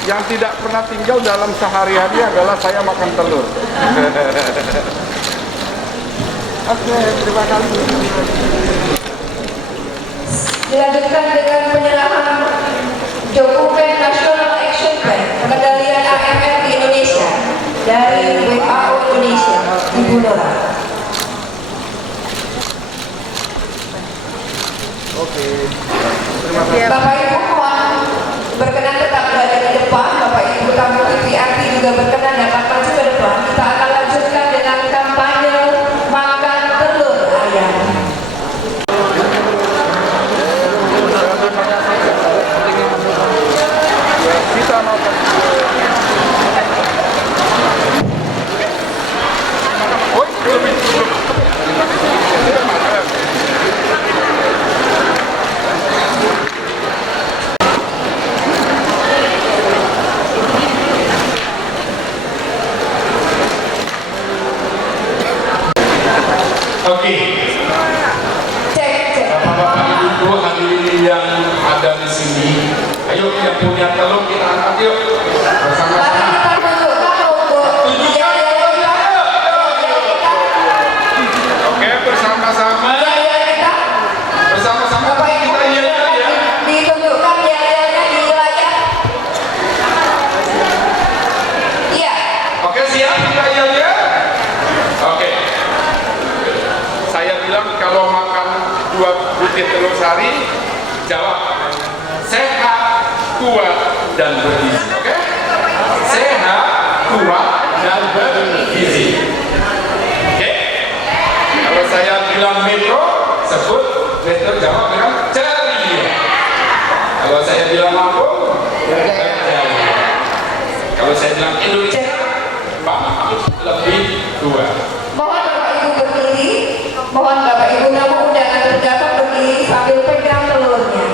Yang tidak pernah tinggal dalam sehari-hari adalah saya makan telur. Oke, terima kasih. Dilanjutkan dengan penyerahan dokumen National Action Plan pengendalian AMR di Indonesia dari WHO Indonesia, Ibu Nora. Oke. Terima kasih. Bapak Ibu mohon berkenan tetap berada di depan. Bapak Ibu tamu TVRI juga berkenan dapat maju ke depan. Kita akan lanjutkan dengan kampanye makan telur ayam. Kita makan. Oh, belum. Kita makan. Oke, Cek. Bapak-bapak Ibu hadirin yang ada di sini, ayo yang punya telur kita angkat yuk Mari bersama-sama. kita tunjukkan logo. Oke, bersama-sama. Bersama-sama Bapak Ibu kita ya. ditunjukkan yel-yelnya di layar. Iya. Oke, siap kita ya. Oke. Saya bilang kalau makan 2 butir telur sehari, jawab sehat, kuat, dan bergizi. Oke? Sehat, kuat, dan bergizi. Oke? Kalau saya bilang Metro, sebut Metro, jawab dengan ceria. Kalau saya bilang Lampung, ceria. Kalau saya bilang Indonesia, Pak Mahfud lebih kuat. Mohon Bapak Ibu berdiri. Mohon Bapak Ibu tamu undangan terdapat berdiri sambil pegang telurnya.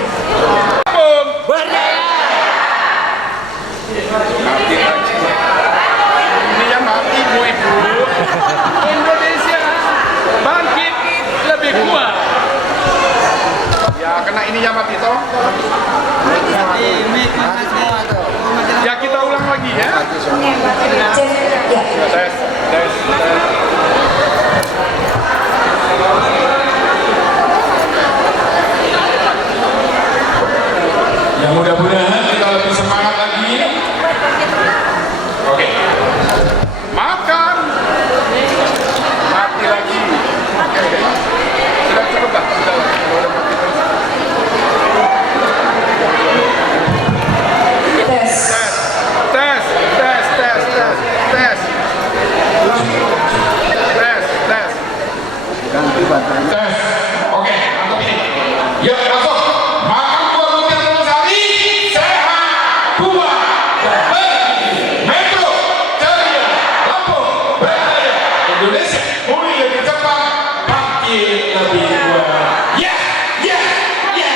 Mati lagi. Ini yang mati ibu-ibu. Indonesia bangkit lebih kuat. Ya kena ininya mati toh. Ya kita ulang lagi ya. Cek. Ya. Tes. Ya mudah-mudahan kita lebih semangat lagi. Oke. Makan. Mati lagi. Oke. Sudah cukup Pak? Sudah lah. Kalau udah mati terus. Tes. Tes. Tes. Oke, mantap ini. Yuk, langsung. Makan 2 butir telur sehari, sehat, kuat, dan bergizi. Metro, ceria, Lampung, berjaya. Indonesia, pulih lebih cepat, bangkit lebih kuat. Yeah. Oke.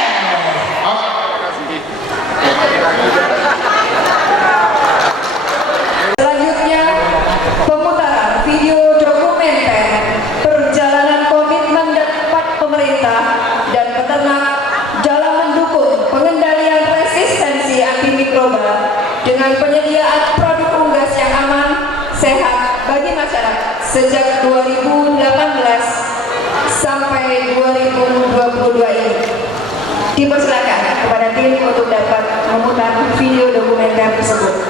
Selanjutnya pemutaran video dokumenter perjalanan komitmen dan empat pemerintah dan peternak dalam mendukung pengendalian resistensi antimikroba dengan penyediaan produk unggas yang aman, sehat bagi masyarakat sejak 2018 sampai 2022 ini. Dipersilakan kepada tim untuk dapat memutar video dokumenter tersebut.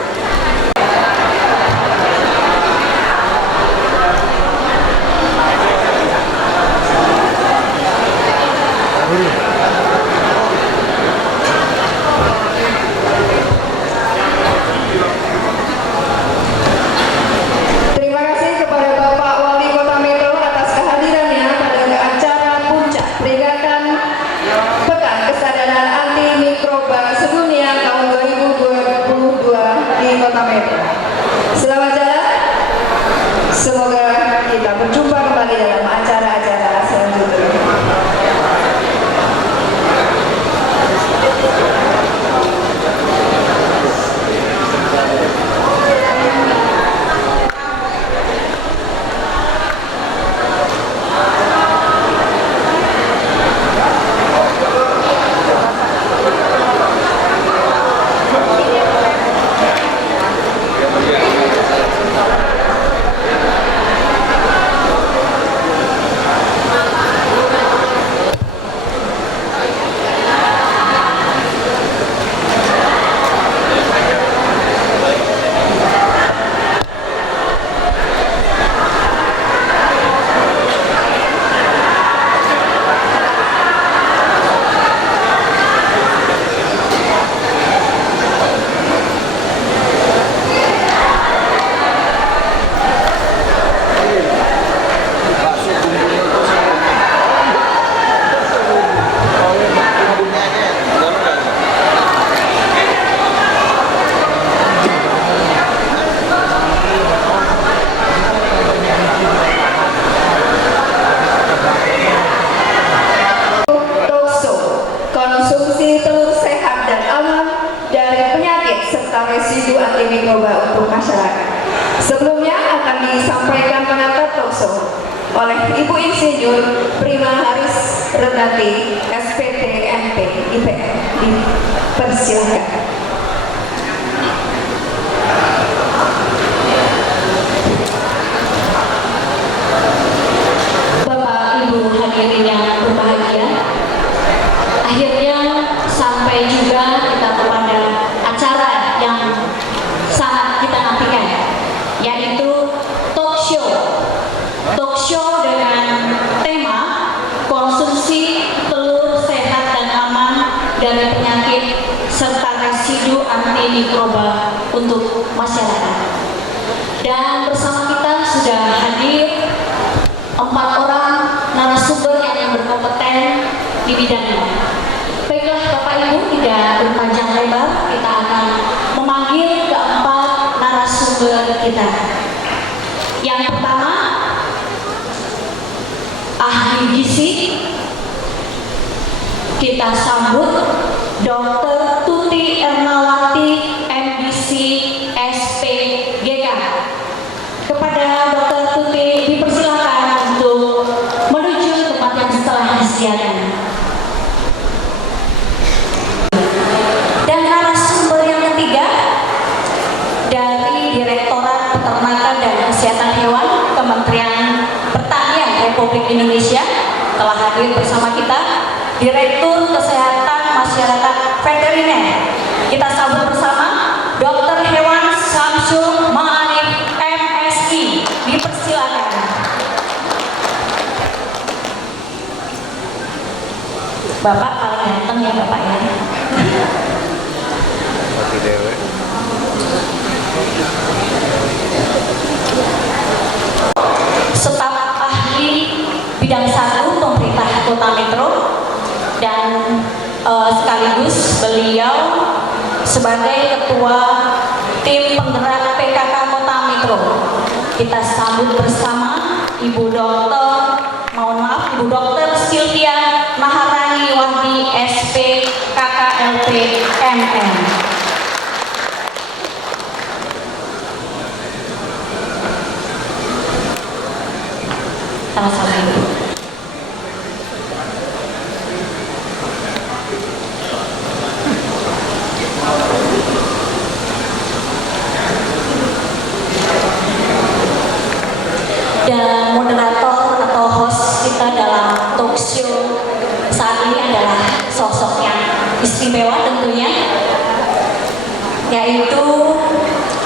oleh Ibu Insinyur Prima Haris Renati, SPT MP IPM. Dipersilakan. Bapak Ibu hadirin yang berbahagia, akhirnya sampai juga kita kepada acara yang sangat kita nantikan, yaitu talk show dengan tema konsumsi telur sehat dan aman dari penyakit serta residu antimikroba untuk masyarakat. Dan bersama kita sudah hadir 4 orang narasumber yang berkompeten di bidangnya. Baiklah Bapak Ibu, tidak berpanjang lebar, kita akan memanggil keempat narasumber kita. Yang pertama, ahli gizi. Kita sambut Dr. Tuti Ernawati, MDC SPGK. Kepada Dr. Tuti dipersilakan untuk menuju tempat yang setelah disediakan. Dan narasumber yang ketiga dari Direktorat Peternakan dan Kesehatan Hewan Kementerian Pertanian Republik Indonesia telah hadir bersama kita, Direktur Kesehatan Masyarakat Veteriner. Kita sambut bersama Dr. Hewan Samsul Ma'arif, MSI. Dipersilakan. Bapak paling ganteng ya Bapak ya. Staf ahli bidang 1 pemerintah Kota Metro dan sekaligus beliau sebagai ketua tim penggerak PKK Kota Metro. Kita sambut bersama Ibu Dr. Sylvia Maharani Wahdi, SP KKLP MM. Sama-sama Ibu. Dan moderator atau host kita dalam talk show saat ini adalah sosok yang istimewa tentunya, yaitu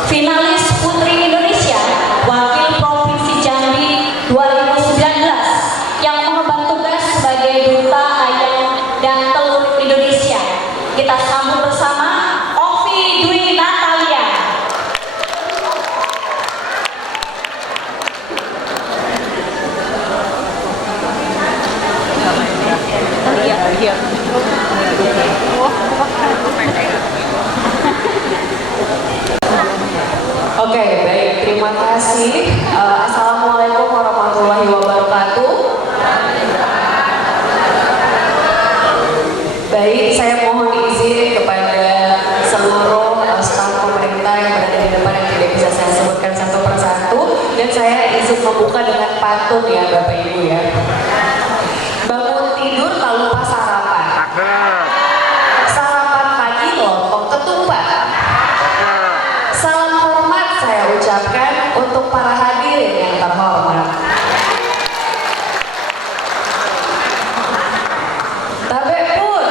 finalis Putri Indonesia Wakil Provinsi Jambi 2019 yang mengemban tugas sebagai Duta Ayam dan Telur Indonesia. Kita sambut bersama Ovi Dwi Natalia. Oke, baik, terima kasih. Assalamualaikum warahmatullahi wabarakatuh. Baik, saya mohon izin kepada seluruh staf pemerintah yang berada di depan yang tidak bisa saya sebutkan satu persatu, dan saya izin membuka dengan pantun ya Bapak Ibu ya. Bangun tidur tak lupa sarapan. Sarapan pagi lontong ketupat. Salam hormat saya ucapkan untuk para hadirin yang terhormat. Tabe pun.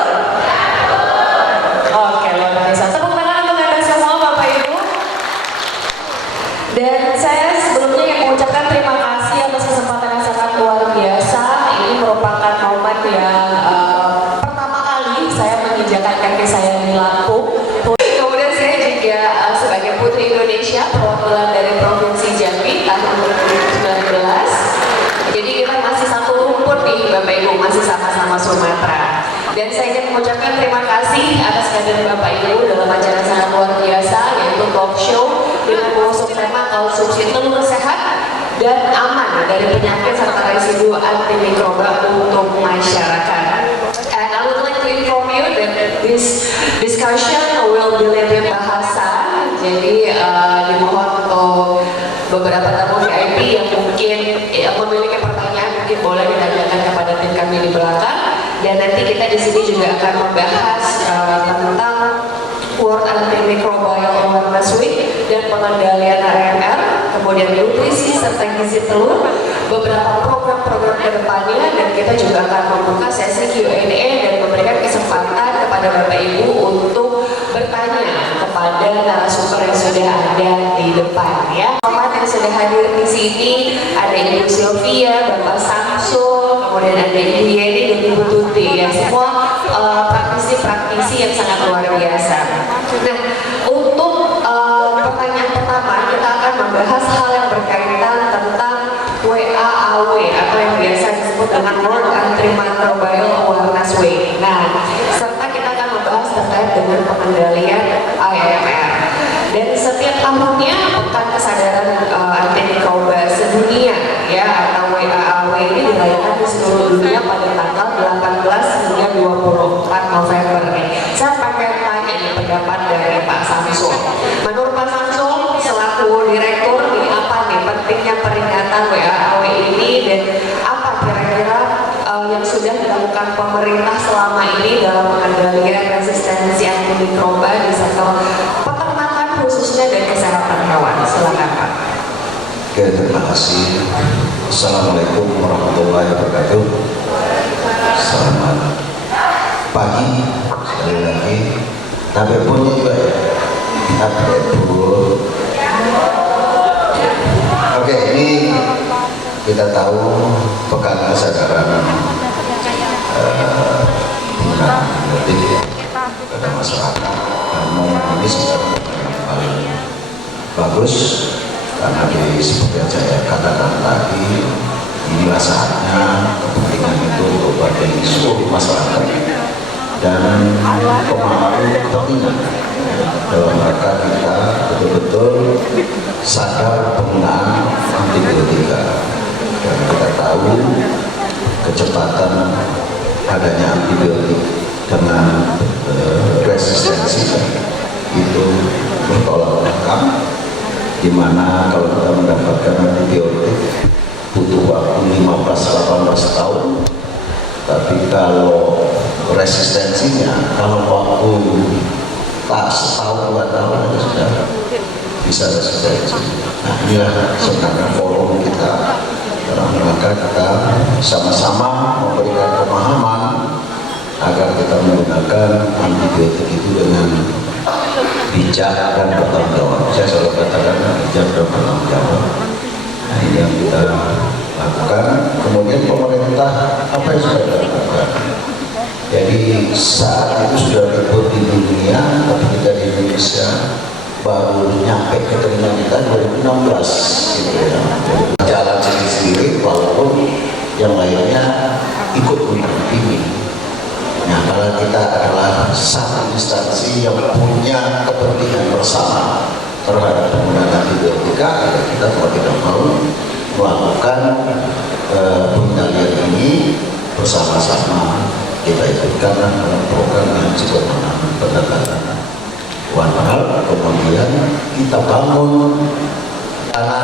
Oke, luar biasa. Tepuk tangan untuk Anda semua Bapak Ibu. Dan saya sebelumnya yang mengucapkan terima kasih atas kesempatan yang sangat luar biasa. Ini merupakan momen yang pertama kali saya menginjakan kaki saya di Lampung. Kemudian saya juga sebagai Putri Indonesia perwakilan dari Provinsi Jambi tahun 2019. Jadi kita masih satu rumput nih Bapak Ibu, masih sama-sama Sumatera. Dan saya ingin mengucapkan terima kasih atas kehadiran Bapak Ibu dalam acara sangat luar biasa, yaitu talk show dengan mengusung tema konsumsi telur sehat dan aman dari penyakit serta residu antimikroba untuk masyarakat. And I would like to inform you that this discussion will be lebih bahasa, jadi dimohon untuk beberapa beberapa tamu VIP yang mungkin memiliki pertanyaan mungkin boleh ditanyakan kepada tim kami di belakang. Dan nanti kita di sini juga akan membahas tentang World Antimicrobial Awareness Week dan pengendalian AMR, kemudian nutrisi serta gizi telur, beberapa program-program ke depannya, dan kita juga akan membuka sesi Q&A dan memberikan kesempatan kepada Bapak Ibu untuk bertanya kepada narasumber yang sudah ada di depan ya. Selamat yang sudah hadir di sini, ada Ibu Sylvia, Bapak Samsul, kemudian ada Ibu Yeni dan Ibu Tuti ya, semua praktisi-praktisi yang sangat luar biasa. Nah, untuk pertanyaan pertama kita akan membahas hal yang berkaitan tentang WAAW atau yang biasa disebut dengan World Antimicrobial Awareness Week. Nah, serta kita akan membahas terkait dengan pengendalian AMR. Dan setiap tahunnya pekan kesadaran antimikroba sedunia ya atau WAAW ini dirayakan di seluruh dunia pada tanggal 18 hingga 24 November nih. Saya pakai tanya nih pendapat dari Pak Samsul. Menurut Pak Samsul selaku direktur ini apa nih pentingnya peringatan WAAW ini dan apa kira-kira yang sudah dilakukan pemerintah selama ini dalam pengendalian resistensi antimikroba di sektor peternakan khususnya dan kesehatan hewan. Silakan Pak. Oke, terima kasih. Assalamualaikum warahmatullahi wabarakatuh. Selamat pagi sekali lagi. Tapi bunyi juga ya. Tapi Oke, ini kita tahu pekan kesadaran penggunaan antibiotik ya pada masyarakat. Dan momen ini sebenarnya yang paling bagus karena seperti yang saya katakan tadi, inilah saatnya kepentingan itu untuk bagi seluruh masyarakat dan pemahaman kepentingan dalam rangka kita betul-betul sadar penggunaan antibiotika. Dan kita tahu kecepatan adanya antibiotik dengan resistensi itu bertolak belakang, di mana kalau kita mendapatkan antibiotik butuh waktu 15-18 tahun, tapi kalau resistensinya kalau waktu tak setahun 2 tahun itu sudah bisa resistensi. Nah, inilah sebenarnya forum kita dalam rangka kita sama-sama memberikan pemahaman agar kita menggunakan antibiotik itu dengan bijak dan bertanggung jawab. Saya selalu katakan bijak dan bertanggung jawab. Nah, ini yang kita lakukan. Kemudian pemerintah apa yang sudah dilakukan? Jadi saat itu sudah ribut di dunia, tapi kita di Indonesia baru nyampe ke telinga kita 2016 gitu ya. Jadi jalan sendiri-sendiri walaupun yang lainnya ikut mendampingi. Nah, kalau kita adalah satu instansi yang punya kepentingan bersama terhadap penggunaan antibiotika, kita mau tidak mau melakukan pengendalian ini bersama-sama. Kita ikutkan dalam program yang disebut pendekatan One Health. Kemudian kita bangun dana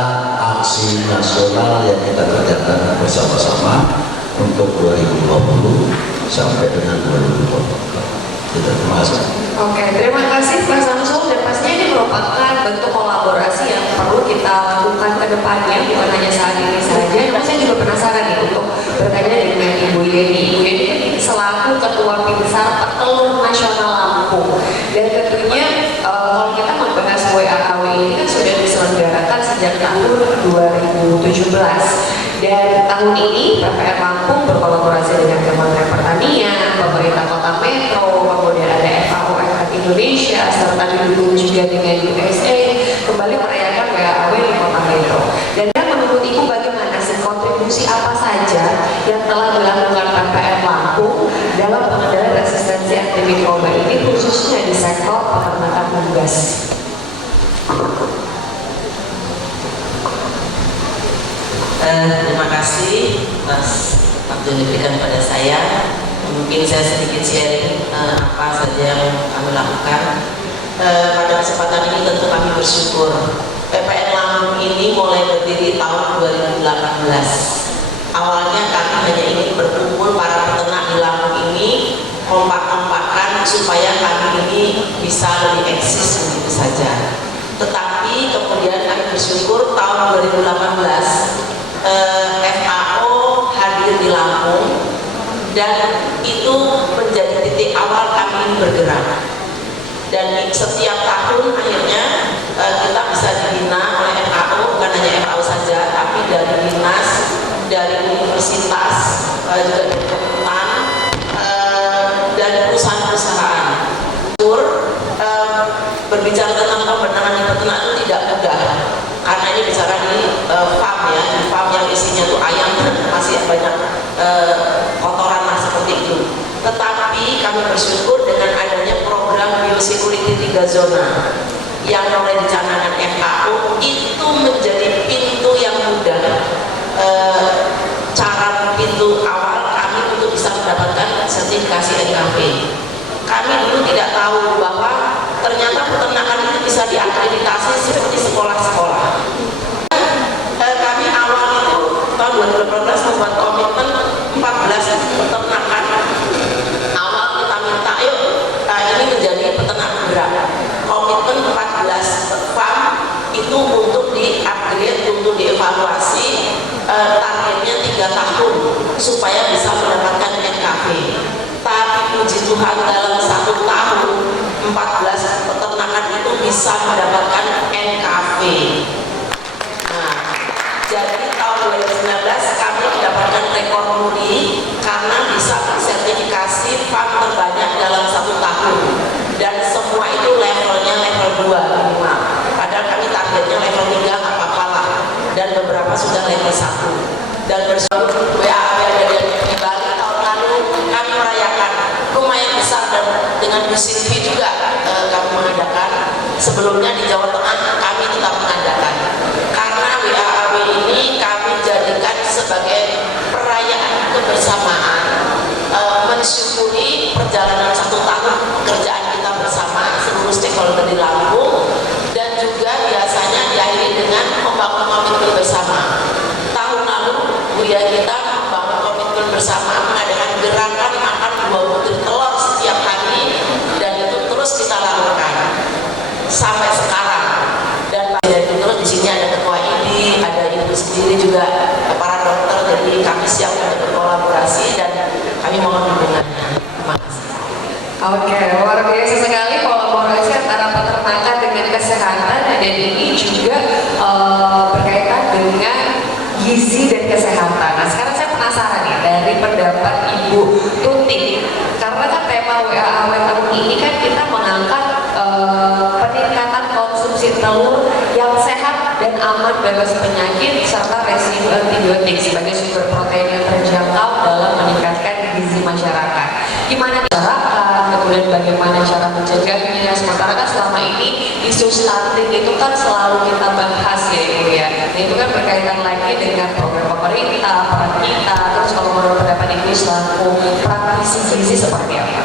aksi nasional yang kita kerjakan bersama-sama untuk 2020 sampai dengan 2024. Terima kasih. Oke, terima kasih Pak Samsul, dan pastinya ini merupakan bentuk kolaborasi yang perlu kita lakukan ke depannya, bukan hanya saat ini saja. Namun saya juga penasaran nih untuk bertanya dengan Ibu Yeni. Ibu Yeni ini selaku Ketua Pinsar Petelur Nasional Lampung, dan tentunya kalau kita membahas WAAW ini kan sudah diselenggarakan sejak tahun 2017. Dan tahun ini PPR Lampung berkolaborasi dengan Kementerian Pertanian, pemerintah Kota Metro, kemudian ada FAO Indonesia, serta didukung juga dengan USA, kembali merayakan WAAW di Kota Metro. Dan menurut Ibu bagaimana sih kontribusi apa saja yang telah dilakukan PPR Lampung dalam pengendalian resistensi antimikroba ini khususnya di sektor peternakan unggas? Terima kasih atas waktu yang diberikan pada saya. Mungkin saya sedikit sharing apa saja yang kami lakukan. Pada kesempatan ini tentu kami bersyukur PPN Lampung ini mulai berdiri tahun 2018. Awalnya kami hanya ingin berkumpul para peternak di Lampung ini, kompak-kompakan supaya kami ini bisa lebih eksis begitu saja. Tetapi kemudian kami bersyukur tahun 2018 FAO hadir di Lampung, dan itu menjadi titik awal kami bergerak. Dan setiap tahun akhirnya kita bisa dibina oleh FAO, bukan hanya FAO saja, tapi dari dinas, dari universitas, juga dari kementerian, dari perusahaan-perusahaan. Berbicara tentang pembenahan di peternak itu tidak mudah, karena ini bicara di farm ya, di farm yang isinya tuh ayam, masih banyak kotoran lah seperti itu. Tetapi kami bersyukur dengan adanya program biosecurity 3 zona yang mulai dicanangkan FAO, itu menjadi pintu yang mudah, cara pintu awal kami untuk bisa mendapatkan sertifikasi NKV. Kami dulu tidak tahu bahwa ternyata peternakan itu bisa diakreditasi seperti sekolah-sekolah. Kami awal itu tahun 2018 membuat komitmen 14 peternakan. Awal kita minta, yuk ini menjadi peternak bergerak. Komitmen 14 farm itu untuk di-upgrade, untuk dievaluasi, targetnya 3 tahun supaya bisa mendapatkan NKV. Tapi puji Tuhan dalam 1 tahun 14 peternakan itu bisa mendapatkan NKV. Nah, jadi tahun 2019 kami mendapatkan rekor muri karena bisa sertifikasi farm terbanyak dalam 1 tahun, dan semua itu levelnya level 2 minimal. Padahal kami targetnya level 3 nggak apa-apa lah, dan beberapa sudah level 1. Dan bersyukur WAW dari Bali tahun lalu kami merayakan lumayan besar, dan dengan Bu Silvi juga kami mengadakan. Sebelumnya di Jawa Tengah kami tetap mengadakan, karena WAW ini kami jadikan sebagai perayaan kebersamaan, mensyukuri perjalanan 1 tahun pekerjaan kita bersama seluruh stakeholder di Lampung, dan juga biasanya diakhiri dengan membangun komitmen bersama. Tahun lalu Buya kita membangun komitmen bersama mengadakan gerakan makan 2 butir telur setiap hari, dan itu terus kita lakukan sampai sekarang. Dan itu terus di sini ada ketua ID, ada ibu sendiri juga, para dokter, jadi kami siap untuk berkolaborasi dan kami mohon dukungannya. Terima kasih. Oke, luar biasa sekali kolaborasi antara peternakan dengan kesehatan, dan ini juga berkaitan dengan gizi dan kesehatan. Nah, sekarang saya penasaran ya dari pendapat Ibu Tuti, karena kan tema WAW tahun ini kan kita mengangkat peningkatan konsumsi telur yang sehat dan aman bebas penyakit serta residu antibiotik sebagai sumber protein yang terjangkau dalam meningkatkan gizi masyarakat. Gimana masyarakat, kemudian bagaimana cara mencegahnya? Sementara kan selama ini isu stunting itu kan selalu kita bahas ya Ibu ya. Nah, itu kan berkaitan lagi dengan program pemerintah, peran kita. Terus kalau menurut pendapat Ibu selaku praktisi gizi seperti apa?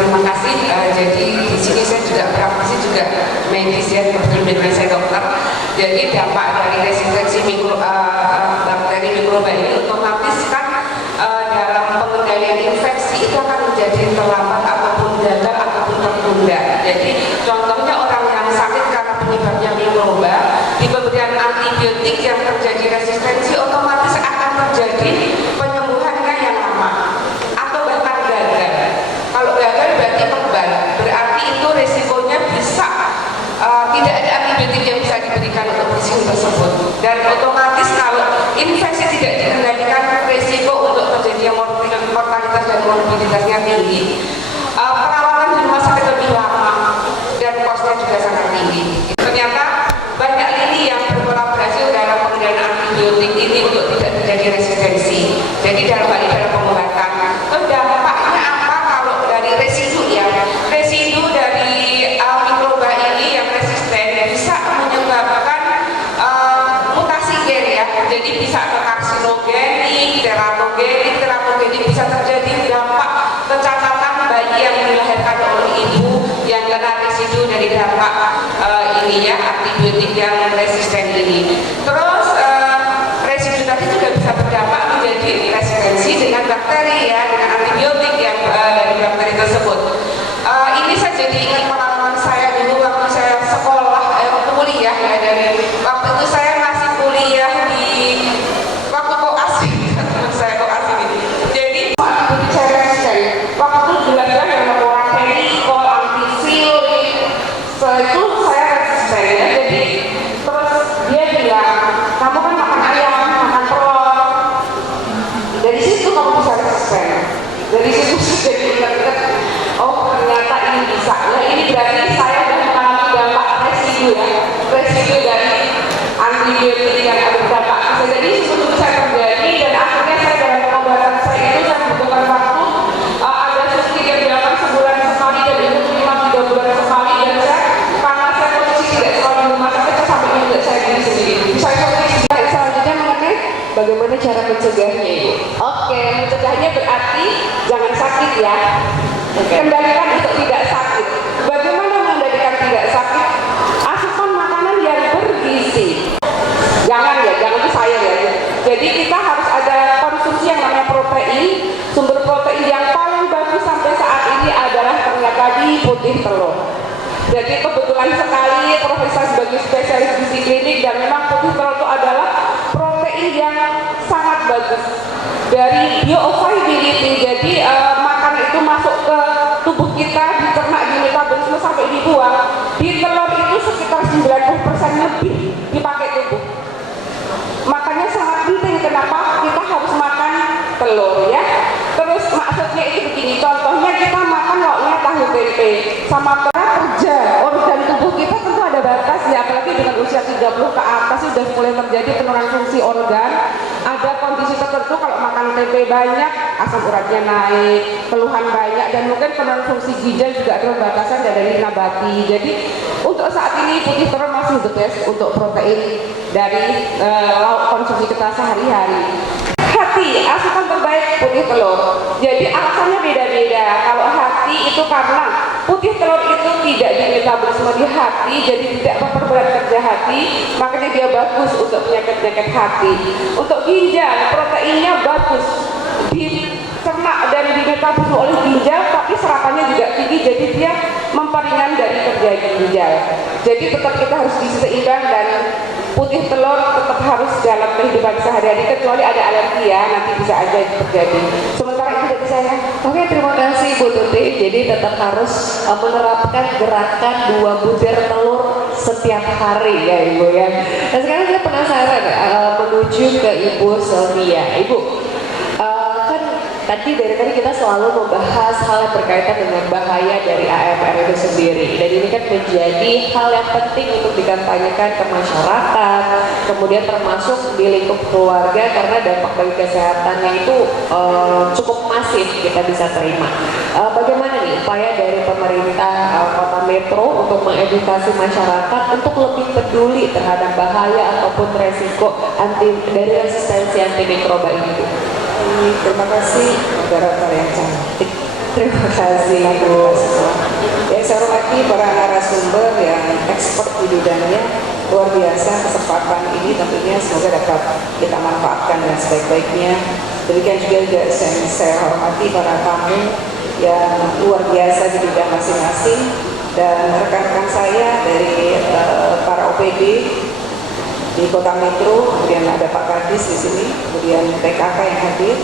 Terima kasih. Jadi di sini saya juga praktisi juga medis ya, kebetulan dengan saya dokter. Jadi dampak dari resistensi bakteri mikroba ini otomatis kan dalam pengendalian infeksi itu akan menjadi terlambat ataupun gagal ataupun tertunda. Jadi contohnya orang yang sakit karena penyebabnya mikroba, di pemberian antibiotik yang terjadi resistensi otomatis akan terjadi penyembuhannya yang lama atau bahkan gagal. Kalau gagal berarti kebal, berarti itu resikonya bisa tidak ada antibiotik yang bisa diberikan untuk disease tersebut, dan otomatis kalau infeksi tidak dikendalikan resiko untuk terjadinya mortalitas dan morbiditasnya tinggi. Perawatan di rumah sakit lebih lama dan kosnya juga sangat tinggi. Ternyata banyak lini yang berkolaborasi dalam pengendalian antibiotik ini untuk tidak terjadi resistensi. Jadi dalam hal ini dalam pengobatan. Dampaknya apa kalau dari residu ya? Residu dari mikroba ini yang resisten bisa menyebabkan mutasi gen ya. Jadi bisa ke karsinogenik, teratogenik bisa terjadi dampak kecacatan bayi yang dilahirkan oleh ibu yang kena residu dari dampak ininya antibiotik terinfeksi dengan bakteri ya, dengan antibiotik yang dari bakteri tersebut. Ini saya jadi ingat pengalaman saya dulu waktu saya sekolah, waktu kuliah ya, dari waktu itu saya masih kuliah di waktu koas teman saya koas ini. Jadi saya resisten waktu itu jelas-jelas yang orang penicol, antisil itu saya resisten ya. Jadi terus dia bilang, kamu kan makan ayam, makan telur, dari situ kamu bisa resisten. Dari situ jadi ingat-ingat, oh ternyata ini bisa. Nah ini berarti saya sudah mengalami dampak residu ya, residu dari antibiotik yang ada dampak. Jadi sebelum saya terjadi dan akhirnya saya dalam pengobatan saya itu saya membutuhkan waktu ada suntik yang dilakukan sebulan sekali dan itu minimal 3 bulan sekali, dan saya karena saya posisi tidak selalu di rumah sakit, saya sampai juga saya diri sendiri. Saya selanjutnya mengenai bagaimana cara mencegahnya Ibu. Oke, mencegahnya berarti jangan sakit ya. Kendalikan untuk tidak sakit. Bagaimana mengendalikan tidak sakit? Asupan makanan yang bergizi. Jangan itu saya ya. Jadi kita harus ada konsumsi yang namanya protein. Sumber protein yang paling bagus sampai saat ini adalah ternyata di putih telur. Jadi kebetulan sekali Profesor sebagai spesialis gizi klinik, dan memang putih telur itu adalah protein yang sangat bagus dari bioavailability. Jadi makanan itu masuk ke tubuh kita, dicerna, di metabolisme sampai dibuang. Di telur itu sekitar 90% lebih dipakai tubuh. Makanya sangat penting kenapa kita harus makan telur ya. Terus maksudnya itu begini, contohnya kita makan lauknya tahu tempe sama kerja organ tubuh kita tentu ada batas ya, apalagi dengan usia 30 ke atas sudah mulai terjadi penurunan fungsi organ. Ada kondisi tertentu kalau makan tempe banyak asam uratnya naik, keluhan banyak, dan mungkin penurunan fungsi ginjal juga ada batasan dari nabati. Jadi untuk saat ini putih telur masih the best untuk protein dari lauk konsumsi kita sehari-hari. Hati, asupan terbaik putih telur. Jadi alasannya beda-beda. Kalau hati itu karena putih telur itu tidak di metabolisme di hati, jadi tidak memperberat kerja hati, makanya dia bagus untuk penyakit-penyakit hati. Untuk ginjal, proteinnya bagus dicerna dan di metabolisme oleh ginjal, tapi serapannya juga tinggi, jadi dia memperingan dari kerja ginjal. Jadi tetap kita harus seimbang, dan putih telur tetap harus dalam kehidupan sehari-hari, kecuali ada alergi ya, nanti bisa aja terjadi. Sementara itu dari saya. Oke, terima kasih Bu Tuti. Jadi tetap harus menerapkan gerakan 2 butir telur setiap hari ya Ibu ya. Nah sekarang saya penasaran menuju ke Ibu Sylvia. Ibu, kan tadi dari tadi kita selalu membahas hal yang berkaitan dengan bahaya dari AMR itu sendiri, dan ini kan menjadi hal yang penting untuk dikampanyekan ke masyarakat, kemudian termasuk di lingkup keluarga, karena dampak bagi kesehatannya itu cukup masif kita bisa terima. Bagaimana nih upaya dari pemerintah Kota Metro untuk mengedukasi masyarakat untuk lebih peduli terhadap bahaya ataupun resiko dari resistensi antimikroba ini? Terima kasih moderator yang cantik. Terima kasih Bu. Yang saya hormati para narasumber yang expert di bidangnya, luar biasa kesempatan ini, tentunya semoga dapat kita manfaatkan dengan sebaik-baiknya. Demikian juga saya hormati para tamu yang luar biasa di bidang masing-masing, dan rekan-rekan saya dari para OPD di Kota Metro, kemudian ada Pak Kadis di sini, kemudian PKK yang hadir.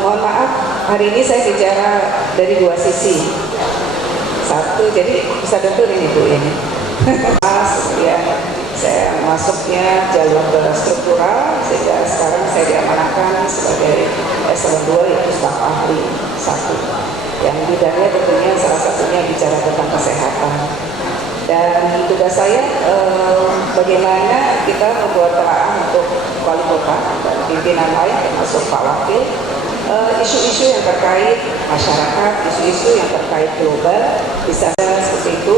Mohon maaf, hari ini saya bicara dari 2 sisi. Satu, jadi bisa dengerin Ibu ini. Ya, saya masuknya jalur struktural, sehingga sekarang saya diamanahkan sebagai eselon 2 yaitu staf ahli 1. Yang bidangnya tentunya salah satunya bicara tentang kesehatan. Dan tugas saya bagaimana kita membuat telaah untuk wali kota dan pimpinan lain termasuk Pak Wakil, isu-isu yang terkait masyarakat, isu-isu yang terkait global, bisa seperti itu,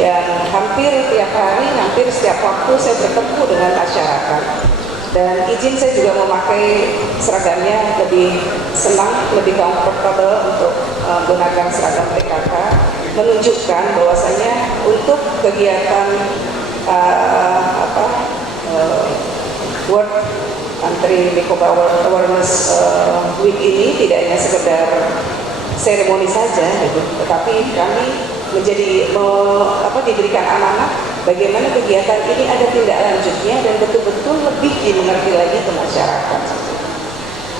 yang hampir tiap hari, hampir setiap waktu saya bertemu dengan masyarakat. Dan izin saya juga memakai seragamnya, lebih senang, lebih comfortable untuk menggunakan seragam PKK, menunjukkan bahwasanya untuk kegiatan World Country Microba Awareness Week ini tidak hanya sekedar seremoni saja, gitu, tetapi kami diberikan amanah bagaimana kegiatan ini ada tindak lanjutnya dan betul-betul lebih dimengerti lagi ke masyarakat.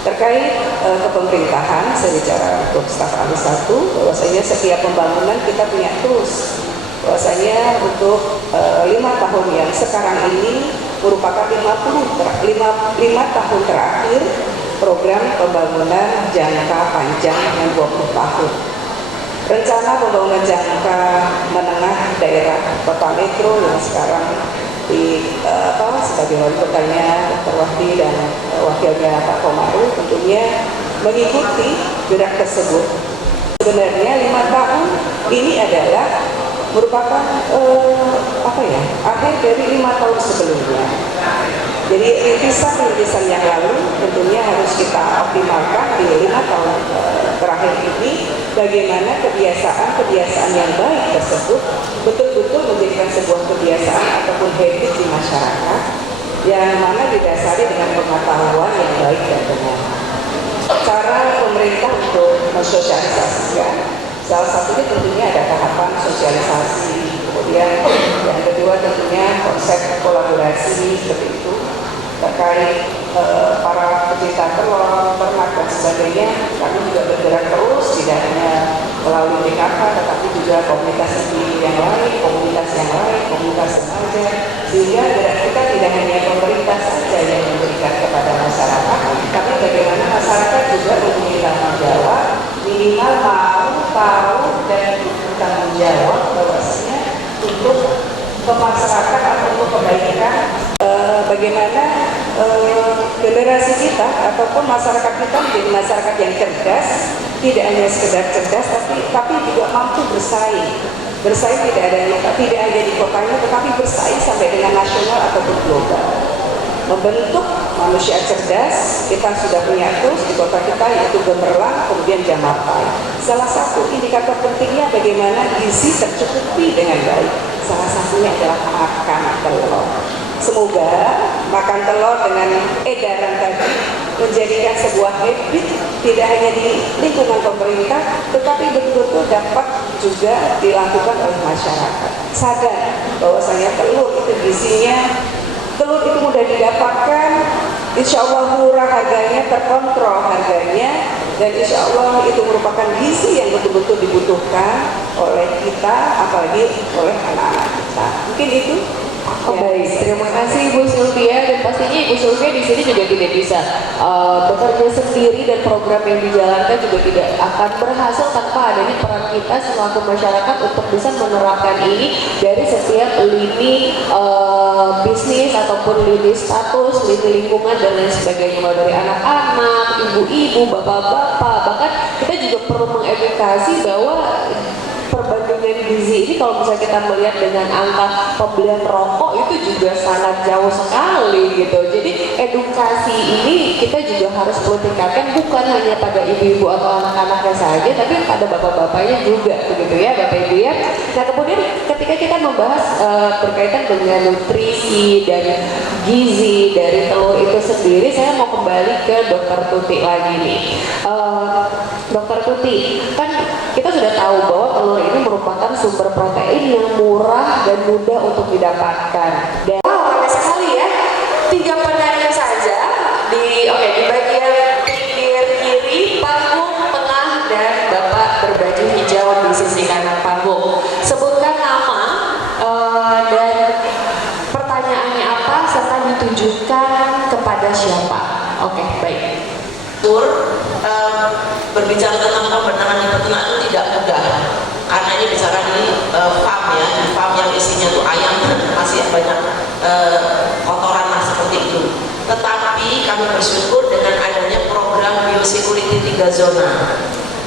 Terkait kepemerintahan, saya bicara untuk staf AMI 1, bahwasanya setiap pembangunan kita punya tools. Bahwasanya untuk 5 tahun yang sekarang ini merupakan 5 tahun terakhir program pembangunan jangka panjang yang 20 tahun. Rencana pembangunan jangka menengah daerah Kota Metro yang sekarang sebagai wali kotanya Dr. Wahdi dan wakilnya Pak Komaru tentunya mengikuti gerak tersebut. Sebenarnya 5 tahun ini adalah merupakan akhir dari 5 tahun sebelumnya. Jadi rintisan yang lalu tentunya harus kita optimalkan di 5 tahun terakhir ini, bagaimana kebiasaan yang baik tersebut betul-betul menjadikan sebuah kebiasaan ataupun habit di masyarakat yang mana didasari dengan pengetahuan yang baik dan benar. Cara pemerintah untuk mensosialisasikan, salah satunya tentunya ada tahapan sosialisasi, kemudian yang kedua tentunya konsep kolaborasi seperti itu terkait para pecinta telur, ternak dan sebagainya. Kami juga bergerak terus, tidak hanya melalui DKK tetapi juga komunitas yang lain, komunitas remaja, sehingga gerak kita tidak hanya pemerintah saja yang memberikan kepada masyarakat, tapi bagaimana masyarakat juga mempunyai tanggung jawab, minimal mau, tahu dan bertanggung jawab bahwasanya untuk masyarakat atau untuk kebaikan bagaimana generasi kita ataupun masyarakat kita menjadi masyarakat yang cerdas, tidak hanya sekedar cerdas tapi juga mampu bersaing tidak hanya di kotanya tetapi bersaing sampai dengan nasional ataupun global. Membentuk manusia cerdas, kita sudah punya tools di kota kita yaitu Gemerlang, kemudian Jamapai. Salah satu indikator pentingnya bagaimana gizi tercukupi dengan baik. Salah satunya adalah makan telur. Semoga makan telur dengan edaran tadi menjadikan sebuah habit tidak hanya di lingkungan pemerintah tetapi betul-betul dapat juga dilakukan oleh masyarakat. Sadar bahwasanya telur itu gizinya, telur itu mudah didapatkan, insya Allah murah harganya, terkontrol harganya, dan insya Allah itu merupakan gizi yang betul-betul dibutuhkan oleh kita, apalagi oleh anak-anak kita. Mungkin itu. Baik, terima kasih Ibu Sylvia, dan pastinya Ibu Sylvia di sini juga tidak bisa bekerja sendiri dan program yang dijalankan juga tidak akan berhasil tanpa adanya peran kita selaku masyarakat untuk bisa menerapkan ini dari setiap lini bisnis ataupun lini status, lini lingkungan dan lain sebagainya, mulai dari anak-anak, ibu-ibu, bapak-bapak, bahkan kita juga perlu mengedukasi bahwa perbandingan gizi ini kalau misalnya kita melihat dengan angka pembelian rokok itu juga sangat jauh sekali gitu. Jadi edukasi ini kita juga harus perlu tingkatkan bukan hanya pada ibu-ibu atau anak-anaknya saja, tapi pada bapak-bapaknya juga begitu ya Bapak Ibu ya. Nah kemudian ketika kita membahas berkaitan dengan nutrisi dan gizi dari telur itu sendiri, saya mau kembali ke Dr. Tuti lagi nih. Dr. Tuti, kan kita sudah tahu bahwa telur ini merupakan sumber protein yang murah dan mudah untuk didapatkan. Dan ramai sekali ya, 3 penanya saja di bagian pinggir kiri panggung, tengah, dan Bapak berbaju hijau di sisi kanan panggung. Sebutkan nama dan pertanyaannya apa serta ditujukan kepada siapa. Oke, baik. Berbicara tentang pembenahan di peternak itu tidak mudah karena ini bicara di farm ya, di farm yang isinya tuh ayam masih banyak kotoran lah seperti itu. Tetapi kami bersyukur dengan adanya program biosecurity 3 zona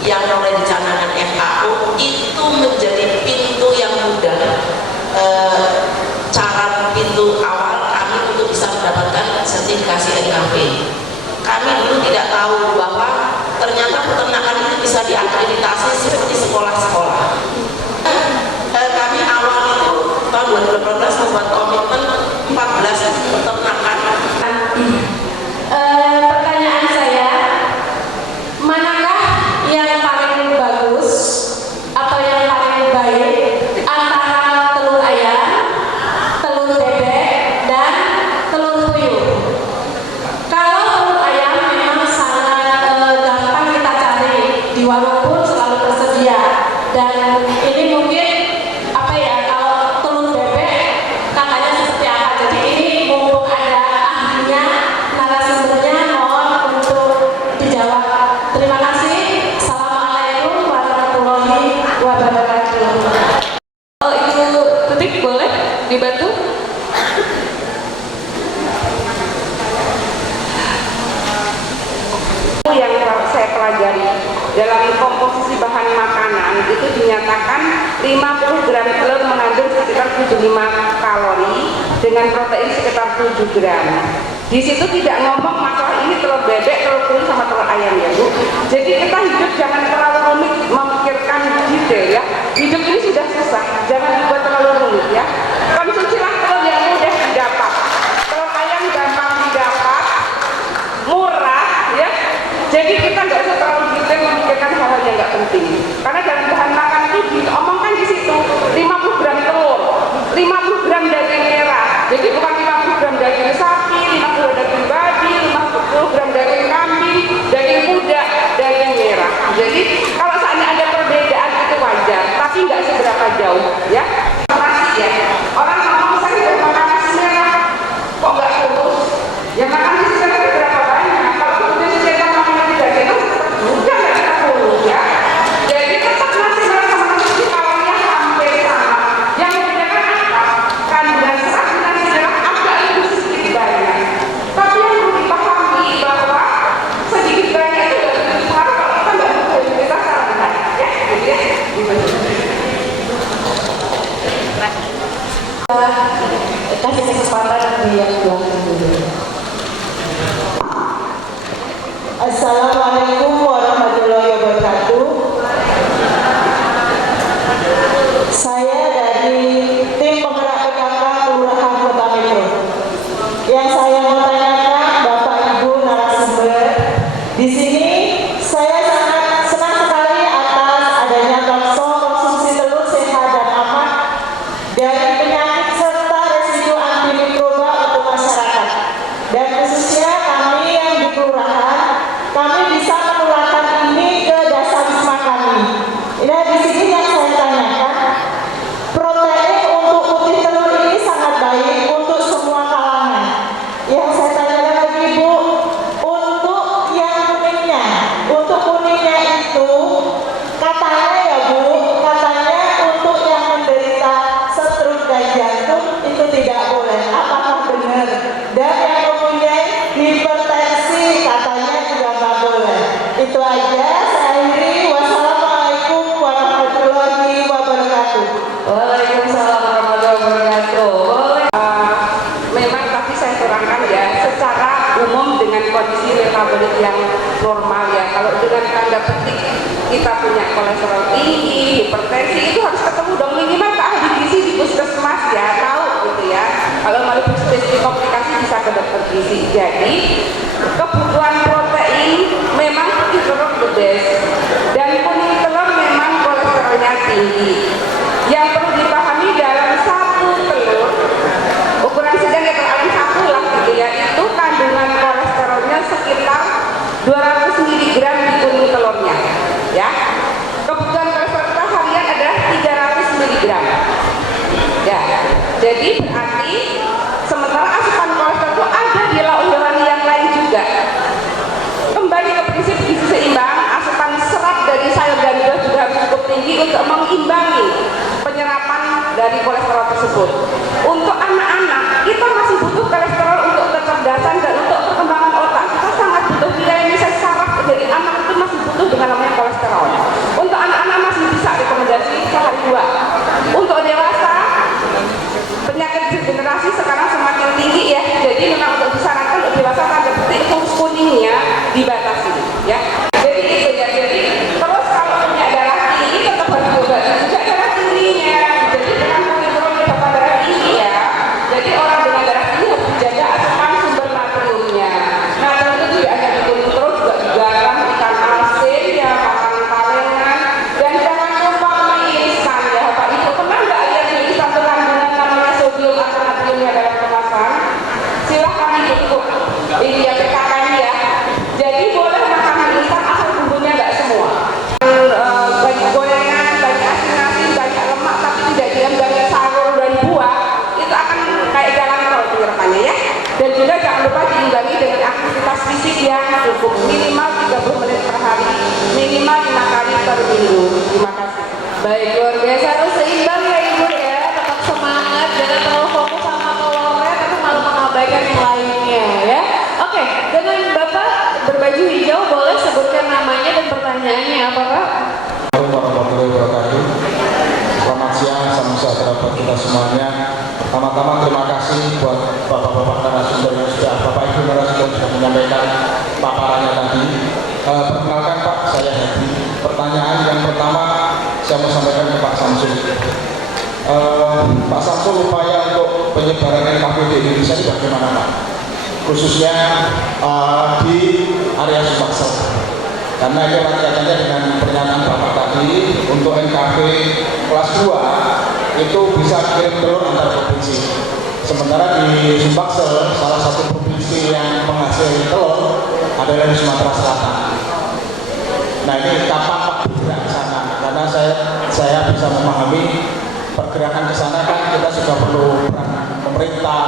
yang mulai dicanangkan FAO itu menjadi pintu yang mudah, cara pintu awal kami untuk bisa mendapatkan sertifikasi NKV. Kami dulu tidak tahu bahwa ternyata peternakan itu bisa diakreditasi seperti sekolah-sekolah. Kami awal itu tahun 2018 membuat komitmen 14 peternakan dalam komposisi bahan makanan itu dinyatakan 50 gram telur mengandung sekitar 75 kalori dengan protein sekitar 7 gram. Di situ tidak ngomong masalah ini telur bebek, telur telur sama telur ayam ya Bu. Jadi kita hidup jangan terlalu rumit memikirkan detail ya. Hidup ini sudah susah, jangan dibuat terlalu rumit ya. Konsumsilah telur yang mudah didapat. Telur ayam gampang didapat, murah ya. Jadi kita nggak usah terlalu detail memikirkan hal-hal yang nggak penting. Karena dalam bahan makan itu diomongkan di situ 50 gram telur, 50 gram daging merah. Jadi bukan 50 gram daging sapi, 50 daging babi, 50 gram daging kambing, daging kuda, daging merah. Jadi kalau seandainya ada perbedaan itu wajar, tapi nggak seberapa jauh ya. Nasi ya, orang ngomong saya makan nasi merah, kok nggak kurus? Ya makan nasi merah berapa banyak? Kalau kemudian kita makan nasi daging, juga nggak kita kurus ya. Jadi tetap nasi merah sama nasi kalorinya hampir sama. Yang membedakan apa? Kandungan serat nasi merah agak lebih sedikit banyak. Tapi yang perlu dipahami bahwa sedikit banyak itu tidak berpengaruh kalau kita nggak mengkonsumsi kita secara benar ya. Gitu ya. Kasih kesempatan yang belakang dulu. Assalamualaikum warahmatullahi wabarakatuh. Saya dari tim penggerak PKK Kelurahan Kota Metro. Yang saya mau tanyakan Bapak Ibu narasumber, di sini saya sangat senang sekali atas adanya talkshow konsumsi telur sehat dan aman dari penyakit serta residu antimikroba untuk masyarakat. Dan khususnya kami yang di kelurahan, kami bisa menularkan ini ke dasar wisma kami. Nah, di sini yang saya tanyakan, protein untuk putih telur ini sangat baik untuk semua kalangan. Yang saya tanyakan lagi Bu, untuk yang kuningnya itu katanya ya Bu, katanya untuk yang menderita stroke dan jantung itu tidak boleh. Apakah benar? Dan yang mempunyai hipertensi katanya juga nggak boleh. Itu aja, saya akhiri. Wassalamualaikum warahmatullahi wabarakatuh. Waalaikumsalam warahmatullahi wabarakatuh. Memang tapi saya terangkan ya secara umum dengan kondisi metabolik yang normal ya. Kalau dengan tanda petik kita punya kolesterol tinggi, hipertensi itu harus ketemu dong minimal ke ahli gizi di puskesmas ya, tahu gitu ya. Kalau mau spesifik komplikasi bisa ke dokter gizi. Jadi kebutuhan protein memang putih telur the best dan kuning telur memang kolesterolnya tinggi. Yang perlu dipahami dalam satu telur ukuran sedang ya paling satu lah gitu ya, itu kandungan kolesterolnya sekitar 200 mg di kuning telurnya ya. Kebutuhan kolesterol kita harian adalah 300 mg ya. Jadi berarti sementara asupan kolesterol itu ada di lauk hewani yang lain juga. Kembali ke prinsip gizi seimbang, asupan serat dari sayur dan buah juga harus cukup tinggi untuk mengimbangi penyerapan dari kolesterol tersebut. Untuk anak-anak, kita masih butuh kolesterol untuk kecerdasan dan untuk perkembangan otak. Kita sangat butuh nilai-nilai saraf dari anak itu masih butuh dengan namanya kolesterol. Untuk anak-anak masih bisa rekomendasi sehari 2. Untuk dewasa, penyakit degenerasi sekarang semakin tinggi ya. Jadi memang untuk disarankan untuk dewasa tanda petik kuningnya dibatasi ya. Jadi itu ya. Jadi terus kalau punya darah tinggi tetap harus diobati juga darah tingginya. Jadi dengan kolesterol menyebabkan darah tinggi ya. Jadi orang dengan darah tinggi harus dijaga asupan sumber natriumnya. Natrium itu tidak hanya di kuning telur, juga di garam, ikan asin ya, makan kalengan, dan jangan lupa mie instan ya Bapak Ibu. Pernah nggak lihat mie instan itu kandungan namanya sodium atau natriumnya dalam kemasan? Silahkan dibuka ini ya PKK ya. Jadi boleh makan mie instan asal bumbunya nggak semua. Banyak gorengan, banyak asin-asin, banyak lemak, tapi tidak diimbangi sayur dan buah, itu akan kayak jalan tol penyerapannya ya. Dan juga jangan lupa diimbangi dengan aktivitas fisik yang cukup, minimal 30 menit per hari, minimal 5 kali per minggu. Terima kasih. Baik, luar biasa, harus seimbang ya Ibu ya, tetap semangat, jangan terlalu fokus sama telurnya tapi malah mengabaikan yang lainnya ya. Oke, dengan Bapak berbaju hijau boleh sebutkan namanya dan pertanyaannya apa semuanya. Pertama-tama terima kasih buat bapak-bapak narasumber yang sudah, bapak ibu narasumber sudah menyampaikan paparannya tadi. Perkenalkan Pak, saya Hadi. Pertanyaan yang pertama saya mau sampaikan ke Pak Samsul. Pak Samsul, upaya untuk penyebaran NKP di Indonesia ini bagaimana Pak? Khususnya di area Sumbaksel. Karena itu kaitannya dengan pernyataan Bapak tadi, untuk NKP kelas 2 itu bisa kirim telur antar provinsi. Sementara di Sumbaksel, salah satu provinsi yang penghasil telur adalah di Sumatera Selatan. Nah, ini kapan Pak bergerak ke sana? Karena saya bisa memahami pergerakan ke sana kan kita juga perlu peran pemerintah,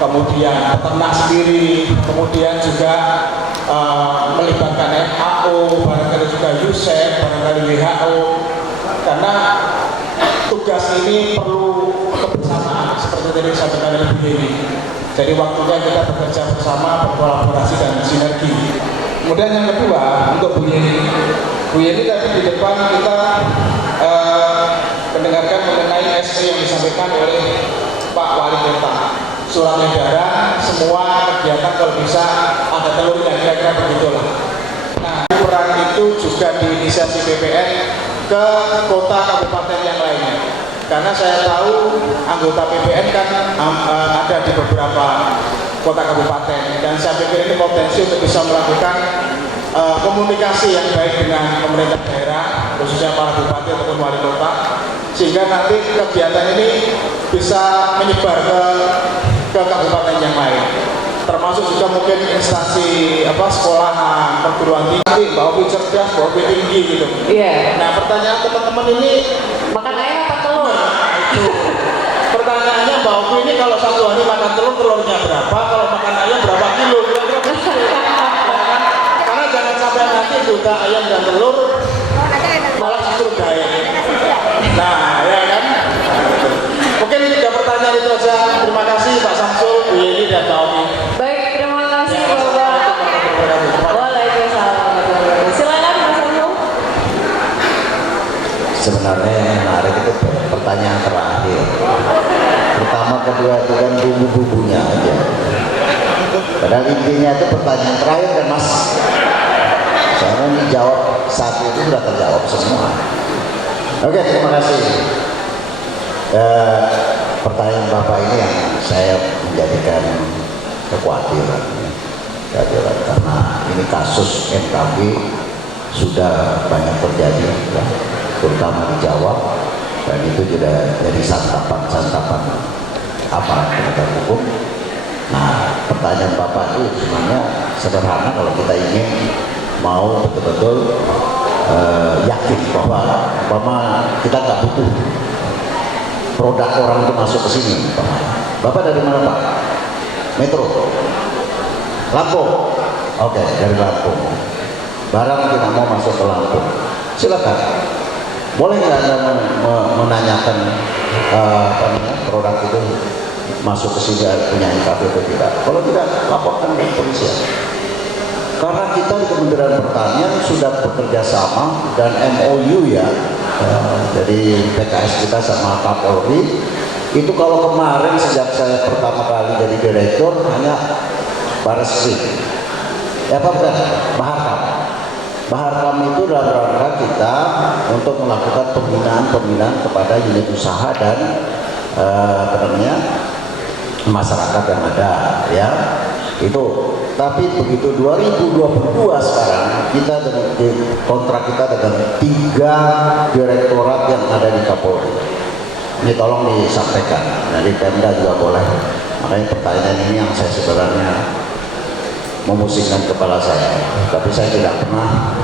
kemudian peternak sendiri, kemudian juga melibatkan FAO, barangkali juga UNICEF, barangkali WHO, karena tugas ini perlu kebersamaan seperti tadi saya sampaikan oleh Bu Yeni. Jadi waktunya kita bekerja bersama, berkolaborasi dan sinergi. Kemudian yang kedua untuk Bu Yeni tadi di depan kita mendengarkan mengenai SE yang disampaikan oleh Pak Wali Kota. Surat edaran, semua kegiatan kalau bisa ada telurnya, kira-kira begitulah. Nah, peran itu juga diinisiasi BPN ke kota kabupaten yang lainnya. Karena saya tahu anggota BPN kan ada di beberapa kota kabupaten, dan saya pikir ini potensi untuk bisa melakukan komunikasi yang baik dengan pemerintah daerah, khususnya para bupati ataupun wali kota, sehingga nanti kegiatan ini bisa menyebar ke kabupaten yang lain, termasuk juga mungkin instansi sekolahan, perguruan tinggi, Mbak Opi cerdas, Mbak Opi tinggi gitu. Iya. Nah, pertanyaan teman-teman ini, Makan ayam apa telur? itu pertanyaannya, Mbak Opi ini kalau satu hari makan telur, telurnya berapa? Kalau makan ayam berapa kilo? Kira-kira begitu. Karena jangan sampai nanti duta ayam dan telur malah justru gaya. Nah, ya kan? Mungkin 3 pertanyaan itu saja. Terima kasih Pak Samsul, Bu Yeni, dan Mbak Omi. Baik, terima kasih Bapak. Waalaikumsalam. Silakan Mas Samsul. Sebenarnya yang menarik itu pertanyaan terakhir. Pertama, kedua itu kan bumbu-bumbunya aja. Padahal intinya itu pertanyaan terakhir kan Mas. Soalnya dijawab satu itu sudah terjawab semua. Oke, terima kasih. Pertanyaan Bapak ini yang saya menjadikan kekhawatiran karena ini kasus NKB sudah banyak terjadi ya, terutama di Jawa, dan itu juga jadi santapan aparat penegak hukum. Nah, pertanyaan Bapak itu sebenarnya sederhana kalau kita ingin mau betul-betul yakin bahwa kita nggak butuh produk orang itu masuk ke sini. Bapak dari mana Pak? Metro? Lampung? Oke, dari Lampung. Barang tidak mau masuk ke Lampung, silakan. Boleh nggak Anda menanyakan produk itu masuk ke sini punya NKP atau tidak? Kalau tidak, laporkan ke polisi. Karena kita di Kementerian Pertanian sudah bekerja sama dan MOU ya, jadi PKS kita sama Kapolri itu. Kalau kemarin sejak saya pertama kali jadi direktur hanya Bareskrim, Baharkam itu dalam rangka kita untuk melakukan pembinaan kepada unit usaha dan masyarakat yang ada ya itu. Tapi begitu 2022 sekarang kita dengan kontrak kita dengan 3 direktorat yang ada di Kapolri. Ini tolong disampaikan. Dari Pemda juga boleh. Makanya pertanyaan ini yang saya sebenarnya memusingkan kepala saya. Tapi saya tidak pernah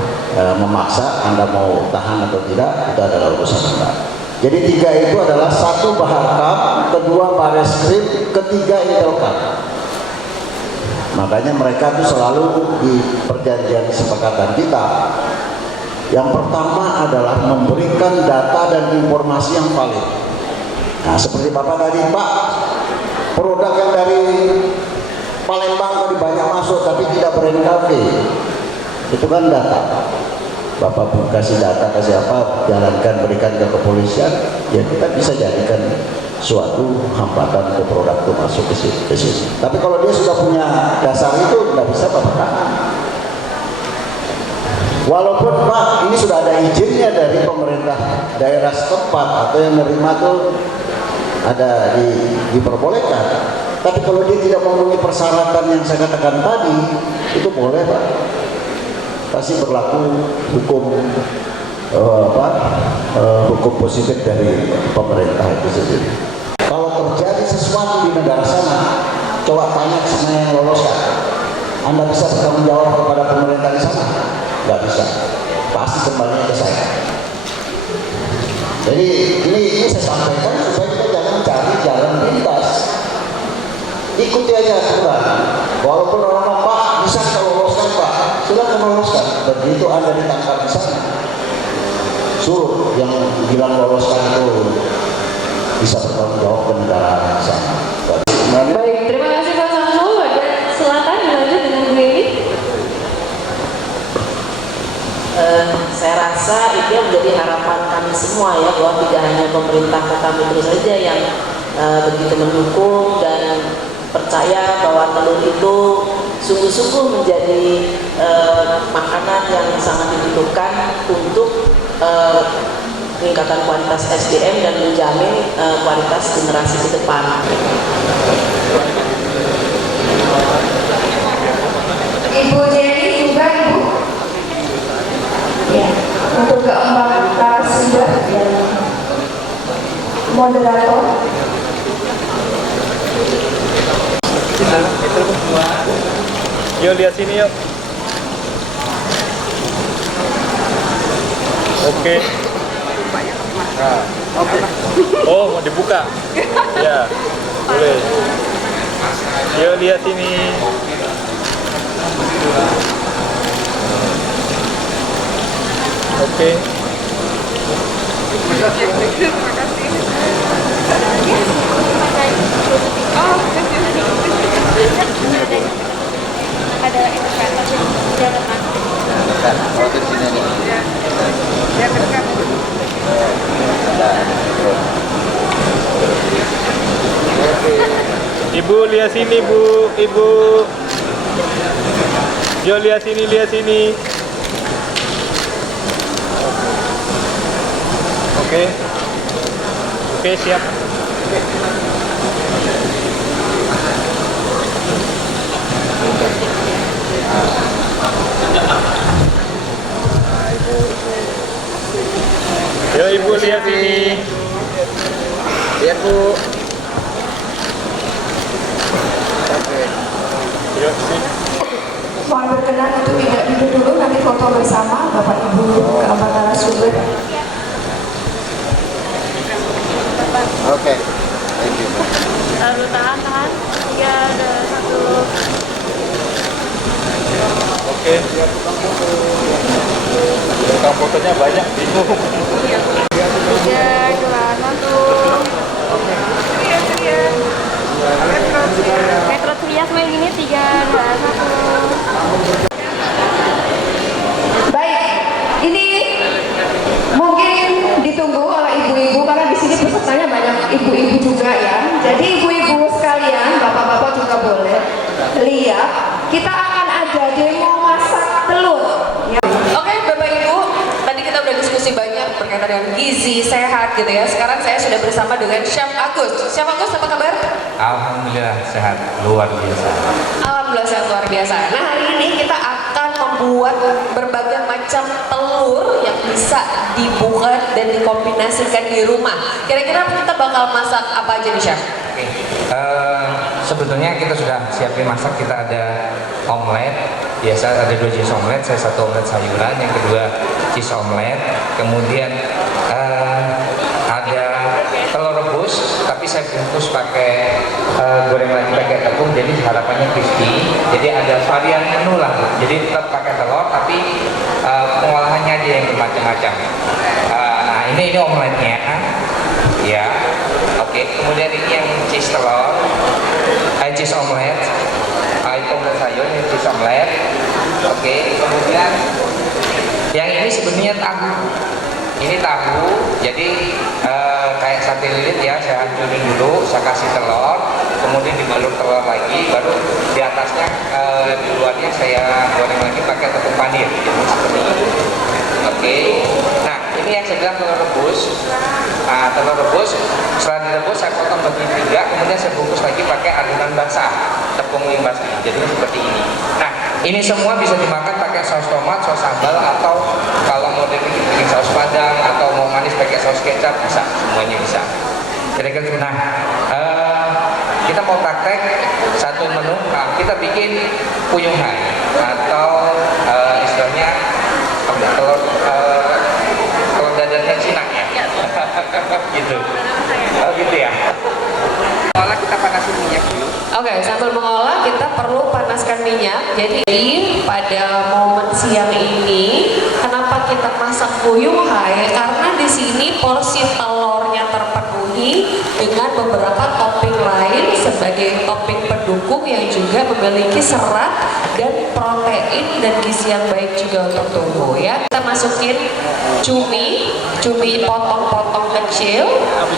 memaksa Anda mau tahan atau tidak, itu adalah urusan Anda. Jadi 3 itu adalah 1 Baharkam, 2 Bareskrim, 3 Intelkam. Makanya mereka itu selalu di perjanjian kesepakatan kita. Yang pertama adalah memberikan data dan informasi yang valid. Nah, seperti Bapak tadi, Pak, produk yang dari Palembang tadi banyak masuk tapi tidak ber-NKP. Itu kan data. Bapak pun kasih data, kasih apa, jalankan, berikan ke kepolisian, ya kita bisa jadikan suatu hambatan ke produk itu masuk ke sini. Tapi kalau dia sudah punya dasar itu, tidak bisa Bapak tahan. Walaupun Pak, ini sudah ada izinnya dari pemerintah daerah setempat atau yang menerima tuh ada diperbolehkan. Tapi kalau dia tidak memenuhi persyaratan yang saya katakan tadi, itu boleh Pak. Pasti berlaku hukum hukum positif dari pemerintah itu sendiri. Kalau terjadi sesuatu di negara sana, coba tanya sama yang loloskan. Anda bisa bertanggung jawab kepada pemerintah di sana? Nggak bisa. Pasti kembali ke saya. Jadi ini saya sampaikan supaya kita jangan cari jalan pintas. Ikuti aja aturan. Walaupun orang Pak bisa kita loloskan Pak, silahkan loloskan. Begitu Anda ditangkap di sana, suruh yang bilang loloskan itu bisa bertanggung jawab ke negara sana. Baik, terima kasih Pak Samsul. Silakan dilanjut dengan Bu Eni. Saya rasa itu yang menjadi harapan kami semua ya, bahwa tidak hanya pemerintah Kota Metro saja yang begitu mendukung dan percaya bahwa telur itu sungguh-sungguh menjadi makanan yang sangat dibutuhkan untuk peningkatan kualitas SDM dan menjamin kualitas generasi ke depan. Ibu Jenny juga Ibu. Ya, untuk keempat narasumber dan moderator. Yuk lihat sini yuk. Oke. Nah. Oh, mau dibuka? Ya, boleh. Yuk lihat sini. Oke. Ada indikator jalan masuk. Kalau di sini nih. Ya, dekat. Ibu lihat sini Bu, Ibu. Yuk lihat sini, lihat sini. Oke. Oke, siap. Yuk Ibu lihat sini. Lihat Bu. Yuk sini. Mohon berkenan untuk tidak duduk dulu, nanti foto bersama Bapak Ibu keempat narasumber. Oke. Thank you. Lalu tahan. 3, 2, 1. Oke, siap. Tukang fotonya banyak, bingung. 3, 2, 1. Metro Trias main gini 3, 2, 1. Baik, ini mungkin ditunggu oleh ibu-ibu karena di sini pesertanya banyak ibu-ibu juga ya. Jadi ibu-ibu sekalian, bapak-bapak juga boleh lihat. Kita akan ada demo masak telur. Ya. Oke, Bapak Ibu, tadi kita udah diskusi banyak berkaitan dengan gizi, sehat gitu ya. Sekarang saya sudah bersama dengan Chef Agus. Chef Agus, apa kabar? Alhamdulillah sehat, luar biasa. Alhamdulillah sehat luar biasa. Nah, hari ini kita akan membuat berbagai macam telur yang bisa dibuat dan dikombinasikan di rumah. Kira-kira kita bakal masak apa aja nih, Chef? Sebetulnya kita sudah siapin masak. Kita ada omelet, biasa ada 2 jenis omelet. Saya 1 omelet sayuran, yang kedua cheese omelet. Kemudian ada telur rebus, tapi saya bungkus pakai goreng lagi pakai tepung, jadi harapannya crispy. Jadi ada varian menu lah, jadi tetap pakai telur, tapi pengolahannya aja yang bermacam-macam. Nah ini omeletnya, ya. Oke, kemudian ini yang cheese telur, cheese omelet, itu omelet sayur, ini cheese omelet. Oke, kemudian Yang ini sebenarnya tahu. Ini tahu, jadi kayak sate lilit ya, saya hancurin dulu, saya kasih telur, kemudian dibalur telur lagi, baru di atasnya di luarnya saya goreng lagi pakai tepung panir, jadi seperti ini. Oke, nah ini yang saya bilang telur rebus. Nah, telur rebus, setelah direbus saya potong bagi 3, kemudian saya bungkus lagi pakai adonan basah, tepung basah, jadi seperti ini. Nah, ini semua bisa dimakan pakai saus tomat, saus sambal, atau kalau mau bikin saus padang atau mau manis pakai saus kecap bisa, semuanya bisa. Kira-kira nah, kita mau praktek satu menu, nah, kita bikin puyung hai atau istilahnya telur dadarnya Cina ya. Gitu. Oh gitu ya. Olah kita panasin minyak dulu. Oke, sambil mengolah kita perlu panaskan minyak. Jadi pada momen siang ini, kenapa kita masak puyung hai? Karena di sini porsi telurnya terpenuhi dengan beberapa topping lain sebagai topping pendukung yang juga memiliki serat dan protein dan gizi yang baik juga untuk tubuh ya. Kita masukin cumi potong-potong kecil,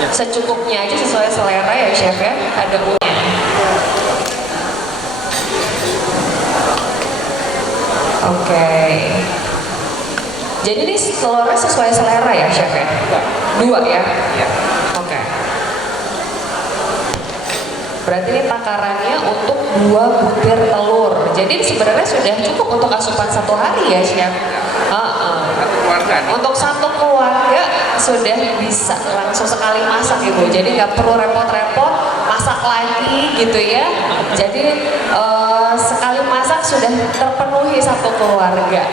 secukupnya aja sesuai selera ya chef ya. Ada unnya. Oke. Jadi ini telurnya sesuai selera ya chef ya? 2 ya? Oke. Berarti ini takarannya untuk 2 butir telur. Jadi sebenarnya sudah cukup untuk asupan 1 hari ya chef? Untuk 1 keluarga sudah bisa langsung sekali masak ibu. Jadi nggak perlu repot-repot masak lagi gitu ya. Jadi sekali masak sudah terpenuhi 1 keluarga.